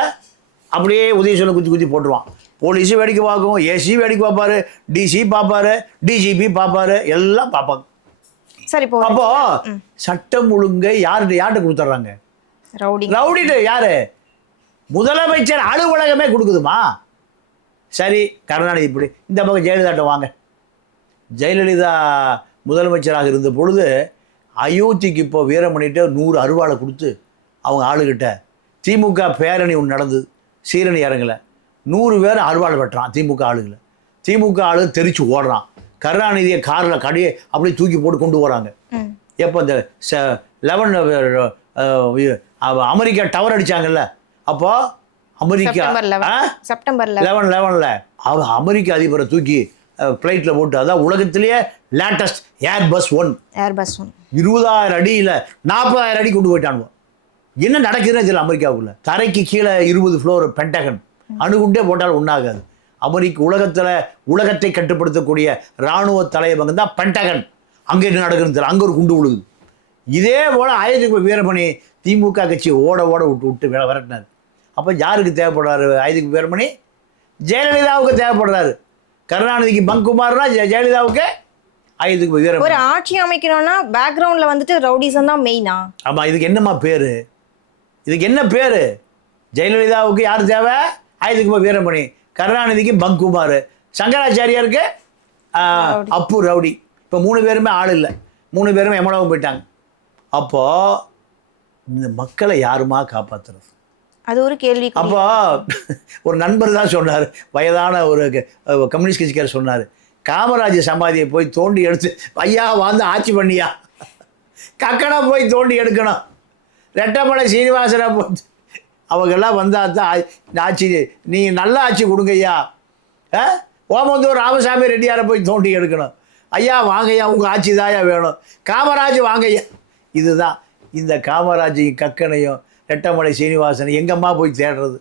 அப்படியே உதயசூரன் குத்தி போட்டுருவான். போலீஸும் வேடிக்கை பார்க்கும், ஏசி வேடிக்கை பார்ப்பாரு, டிசி பார்ப்பாரு, டிஜிபி பார்ப்பாரு, எல்லாம் பார்ப்பாங்க. அப்போ சட்டம் ஒழுங்கை யார்கிட்ட கொடுத்துட்றாங்க? ரவுடிட்டு. யாரு? முதலமைச்சர் அலுவலகமே கொடுக்குதுமா. சரி, கருணாநிதி இப்படி இந்த பக்கம் ஜெயலலிதாட்ட வாங்க. ஜெயலலிதா முதலமைச்சராக இருந்த பொழுது அயோத்திக்கு இப்போ வீரமணிகிட்ட 100 அருவாளை கொடுத்து அவங்க ஆளுகிட்ட திமுக பேரணி ஒன்று நடந்தது. சீரணி இறங்கலை, 100 பேர் அருவாளை வெட்டுறான் திமுக ஆளுகளை. திமுக ஆளு தெரிச்சு ஓடுறான். கருணாநிதியை காரில் கடையை அப்படியே தூக்கி போட்டு கொண்டு போகிறாங்க. எப்போ இந்த 11 அமெரிக்கா டவர் அடித்தாங்கல்ல, அப்போ அமெரிக்கா செப்டம்பர் 11 அவ அமெரிக்க அதிபரை தூக்கி ஃப்ளைட்டில் போட்டு, அதான் உலகத்திலேயே லேட்டஸ்ட் ஏர்பஸ் 1 20,000 அடி இல்லை 40,000 அடி கொண்டு போயிட்டானுவோம். என்ன நடக்குதுன்னு தெரியல அமெரிக்காவுக்குள்ள. தரைக்கு கீழே 20 ஃப்ளோர் பென்டகன், அணுகுண்டே போட்டாலும் ஒன்றாகாது. உலகத்தை கட்டுப்படுத்தக்கூடிய இராணுவ தலைவங்க தான் பென்டகன். அங்கே என்ன நடக்குதுன்னு தெரியல, அங்கே ஒரு குண்டு விழுகுது. இதே போல் ஆயுதக்கு வீரமணி திமுக கட்சி ஓட விட்டு விரட்டினார். அப்போ யாருக்கு தேவைப்படுறாரு ஆயுதக்கு வீரமணி? ஜெயலலிதாவுக்கு தேவைப்படுறாரு. கருணாநிதிக்கு பங்குமார்னா ஜெயலலிதாவுக்கு ஆயுதக்கு வீரமணி. ஒரு ஆட்சி அமைக்கணும்னா பேக்ரவுண்டில் வந்துட்டு ரவுடிசம் தான் மெயினா? ஆமாம். இதுக்கு என்னம்மா பேர்? இதுக்கு என்ன பேர்? ஜெயலலிதாவுக்கு யார் தேவை? ஆயுதக்கு வீரமணி. கருணாநிதிக்கு பங்குமார். சங்கராச்சாரியாருக்கு அப்பு ரவுடி. இப்போ 3 பேருமே ஆள் இல்லை, 3 பேருமே எமனாவும் போயிட்டாங்க. அப்போது இந்த மக்களை யாருமா காப்பாற்றுறது? அது ஒரு கேள்வி. அப்போ ஒரு நண்பர் தான் சொன்னார், வயதான ஒரு கம்யூனிஸ்ட் கட்சிக்காரர் சொன்னார், காமராஜர் சமாதியை போய் தோண்டி எடுத்து ஐயா வந்து ஆட்சி பண்ணியா, கக்கடா போய் தோண்டி எடுக்கணும். ரெட்டமலை சீனிவாசனை போய் அவங்கெல்லாம் வந்தால் தான் ஆட்சி, நீங்கள் நல்ல ஆட்சி கொடுங்கய்யா. ஓமந்தூர் ராமசாமி ரெட்டியாரை போய் தோண்டி எடுக்கணும். ஐயா வாங்கய்யா, உங்கள் ஆட்சி தாயா வேணும். காமராஜ் வாங்கய்யா. இதுதான் இந்த காமராஜையும் கக்கனையும் ரெட்டமலை சீனிவாசன் எங்கம்மா போய் தேடுறது?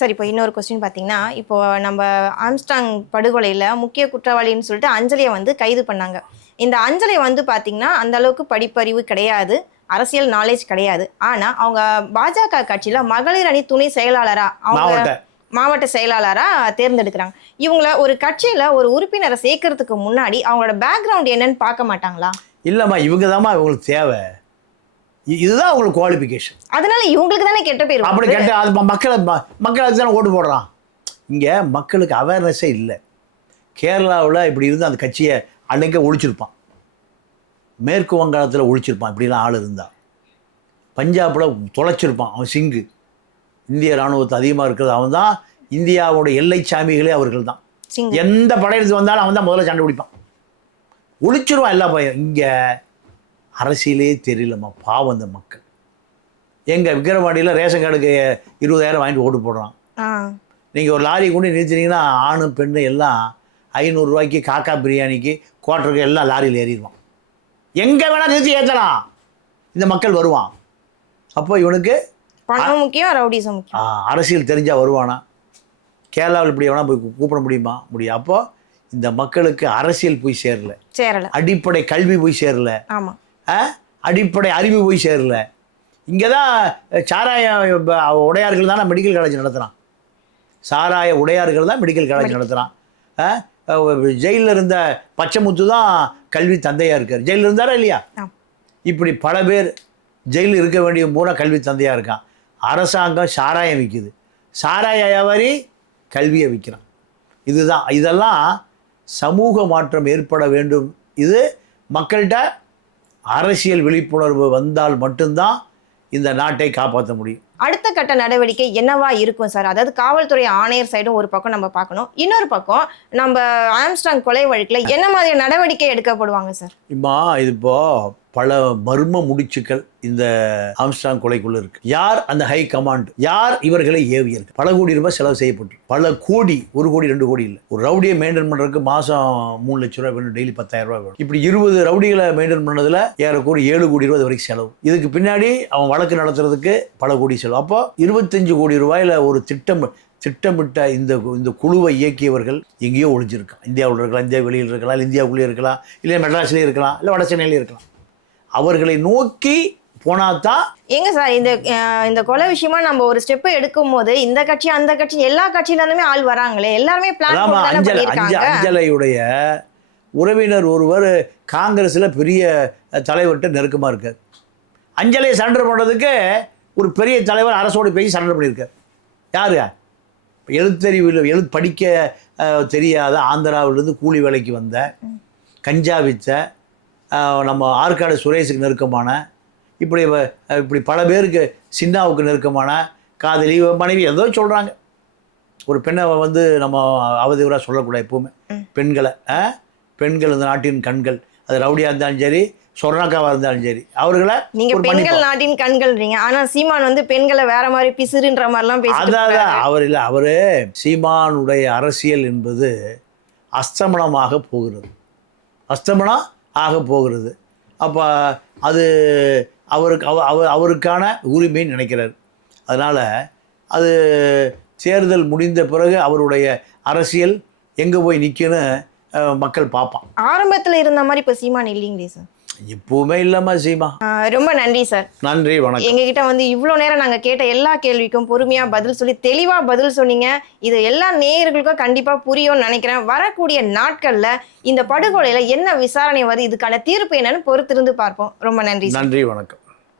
சரி, இப்போ இன்னொரு கொஸ்டின் பார்த்தீங்கன்னா, இப்போ நம்ம ஆம்ஸ்டாங் படுகொலையில் முக்கிய குற்றவாளின்னு சொல்லிட்டு அஞ்சலியை வந்து கைது பண்ணாங்க. இந்த அஞ்சலி வந்து பார்த்தீங்கன்னா அந்த அளவுக்கு படிப்பறிவு கிடையாது, அரசியல் நாலேஜ் கிடையாது. ஆனால் அவங்க பாஜக கட்சியில் மகளிர் அணி துணை செயலாளராக, அவங்க மாவட்ட செயலாளராக தேர்ந்தெடுக்கிறாங்க. இவங்கள ஒரு கட்சியில் ஒரு உறுப்பினரை சேர்க்கறதுக்கு முன்னாடி அவங்களோட பேக்ரவுண்ட் என்னன்னு பார்க்க மாட்டாங்களா? இல்லைம்மா இவங்க தான்மா இவங்களுக்கு தேவை. இதுதான் அவங்களுக்கு குவாலிஃபிகேஷன். அதனால இவங்களுக்கு தானே கெட்ட பேர் அப்படி கேட்ட அது மக்களுக்கு தானே ஓட்டு போடுறான். இங்கே மக்களுக்கு அவேர்னஸே இல்லை. கேரளாவில் இப்படி இருந்து அந்த கட்சியை அன்னைக்கே ஒழிச்சிருப்பான். மேற்கு வங்காளத்தில் ஒழிச்சிருப்பான் இப்படிலாம் ஆள் இருந்தால். பஞ்சாபில் தொலைச்சிருப்பான் அவன் சிங்கு. இந்திய இராணுவத்தை அதிகமாக இருக்கிறது அவன் தான். இந்தியாவோட எல்லை சாமிகளே அவர்கள் தான். எந்த படையெடுத்து வந்தாலும் அவன் தான் முதல்ல சண்டை பிடிப்பான், ஒழிச்சிருவான் எல்லா பையன். இங்கே அரசியலே தெரியலம்மா, பாவம் அந்த மக்கள். எங்கள் விக்கிரவாண்டியில் ரேஷன் கார்டுக்கு 20,000 வாங்கிட்டு ஓட்டு போடுறான். நீங்கள் ஒரு லாரி கொண்டு நிறுத்தினீங்கன்னா ஆணு பெண்ணு எல்லாம் 500 ரூபாய்க்கு காக்கா பிரியாணிக்கு குவார்ட்டருக்கு எல்லாம் லாரியில் ஏறிடுவான். எங்கே வேணால் நிறுத்தி ஏற்றலாம், இந்த மக்கள் வருவான். அப்போ இவனுக்கு பணம் முக்கியம், ரவுடிசம் முக்கியம். அரசியல் தெரிஞ்சால் வருவானா? கேரளாவில் இப்படி எவனா போய் கூப்பிட முடியுமா? முடியும். அப்போ இந்த மக்களுக்கு அரசியல் போய் சேரல, அடிப்படை கல்வி போய் சேரல, அடிப்படை அறிவு போய் சேரல. இங்கே தான் சாராய உடையார்கள் தானே மெடிக்கல் காலேஜ் நடத்துகிறான். சாராய உடையார்கள் தான் மெடிக்கல் காலேஜ் நடத்துகிறான். ஜெயிலில் இருந்த பச்சைமுத்து தான் கல்வி தந்தையாக இருக்கார். ஜெயிலில் இருந்தாரா இல்லையா? இப்படி பல பேர் ஜெயிலில் இருக்க வேண்டிய பூரா கல்வி தந்தையாக இருக்கான். அரசாங்கம் சாராயம் விற்கிது, சாராய வியாபாரி கல்வியை விற்கிறான். இதுதான். இதெல்லாம் சமூக மாற்றம் ஏற்பட வேண்டும். இது மக்கள்கிட்ட அரசியல் விழிப்புணர்வு வந்தால் மட்டும்தான் இந்த நாட்டை காப்பாற்ற முடியும். அடுத்த கட்ட நடவடிக்கை என்னவா இருக்கும் சார்? அதாவது காவல்துறை ஆணையர் சைடும் ஒரு பக்கம் நம்ம பார்க்கணும், இன்னொரு பக்கம் நம்ம ஆம்ஸ்ட்ராங் கொலை வழக்குல என்ன மாதிரி நடவடிக்கை எடுக்கப்படுவாங்க சார்? இது இப்போ பல மர்ம முடிச்சுக்கள் இந்த ஆம்ஸ்ட்ராங் கொலைக்குள்ள இருக்கு. யார் அந்த ஹை கமாண்ட், யார் இவர்களை ஏவியர்கள்? பல கோடி ரூபாய் செலவு செய்யப்பட்டு, பல கோடி, 1 கோடி 2 கோடி இல்லை. ஒரு ரவுடியை மெயின்டைன் பண்றதுக்கு மாசம் 3 லட்சம் ரூபாய் வேணும், டெய்லி 10,000 ரூபாய் வேணும். இப்படி 20 ரவுடிகளை மெயின்டைன் பண்ணதுல ஏறக்கூட 7 கோடி ரூபாய் வரைக்கும் செலவு. இதுக்கு பின்னாடி அவன் வழக்கு நடத்துறதுக்கு பல கோடி செலவு. அப்போ 25 கோடி ரூபாயில ஒரு திட்டமிட்ட இந்த குழுவை இயக்கியவர்கள் எங்கேயோ ஒழிஞ்சிருக்கான். இந்தியாவில் இருக்கலாம், இந்தியா வெளியில் இருக்கலாம், இல்லை இந்தியாவுக்குள்ளே இருக்கலாம், இல்லை மெட்ராஸ்லேயே இருக்கலாம், இல்லை வட சென்னையிலே இருக்கலாம். அவர்களை நோக்கி போனாதான் எங்க சார் இந்த கொலை விஷயமா நம்ம ஒரு ஸ்டெப் எடுக்கும் போது இந்த கட்சி அந்த கட்சி எல்லா கட்சியில இருந்துமே ஆள் வராங்களே, எல்லாருமே அஞ்சலையுடைய உறவினர் ஒருவர் காங்கிரஸ்ல பெரிய தலைவர்கிட்ட நெருக்கமா இருக்கார். அஞ்சலையை சரண்டர் பண்றதுக்கு ஒரு பெரிய தலைவர் அரசோடு பேசி சரண்டர் பண்ணியிருக்கார். யாரு? எழுத்தறிவில் படிக்க தெரியாத ஆந்திராவிலிருந்து கூலி வேலைக்கு வந்த கஞ்சா வித்த நம்ம ஆற்காடு சுரேஷுக்கு நெருக்கமான, இப்படி பல பேருக்கு, சின்னாவுக்கு நெருக்கமான காதலி மனைவி ஏதோ சொல்கிறாங்க. ஒரு பெண்ணை நம்ம அவதூறாக சொல்லக்கூடாது எப்பவுமே. பெண்கள் இந்த நாட்டின் கண்கள். அது ரவுடியாக இருந்தாலும் சரி, சொர்ணாக்காவாக இருந்தாலும் சரி, அவர்களை நீங்கள் பெண்கள் நாட்டின் கண்கள்ன்றீங்க. ஆனால் சீமான் பெண்களை வேற மாதிரி பிசுறுன்ற மாதிரிலாம் அதான் அவர் இல்லை. அவர் சீமானுடைய அரசியல் என்பது அஸ்தமனமாக போகிறது. அப்போ அது அவருக்கான உரிமைன்னு நினைக்கிறார். அதனால் அது தேர்தல் முடிந்த பிறகு அவருடைய அரசியல் எங்கே போய் நிற்குன்னு மக்கள் பார்ப்பான். ஆரம்பத்தில் இருந்த மாதிரி இப்போ சீமான் இல்லைங்களே சார்? எப்பவுமே இல்லாம சீமா. ரொம்ப நன்றி சார். நன்றி, வணக்கம். எங்ககிட்ட இவ்வளோ நேரம் நாங்கள் கேட்ட எல்லா கேள்விக்கும் பொறுமையா பதில் சொல்லி தெளிவா பதில் சொன்னீங்க. இது எல்லா நேயர்களுக்கும் கண்டிப்பா புரியும்னு நினைக்கிறேன். வரக்கூடிய நாட்கள்ல இந்த படுகொலையில என்ன விசாரணை வருது, இதுக்கான தீர்ப்பு என்னன்னு பொறுத்திருந்து பார்ப்போம். ரொம்ப நன்றி. நன்றி, வணக்கம்.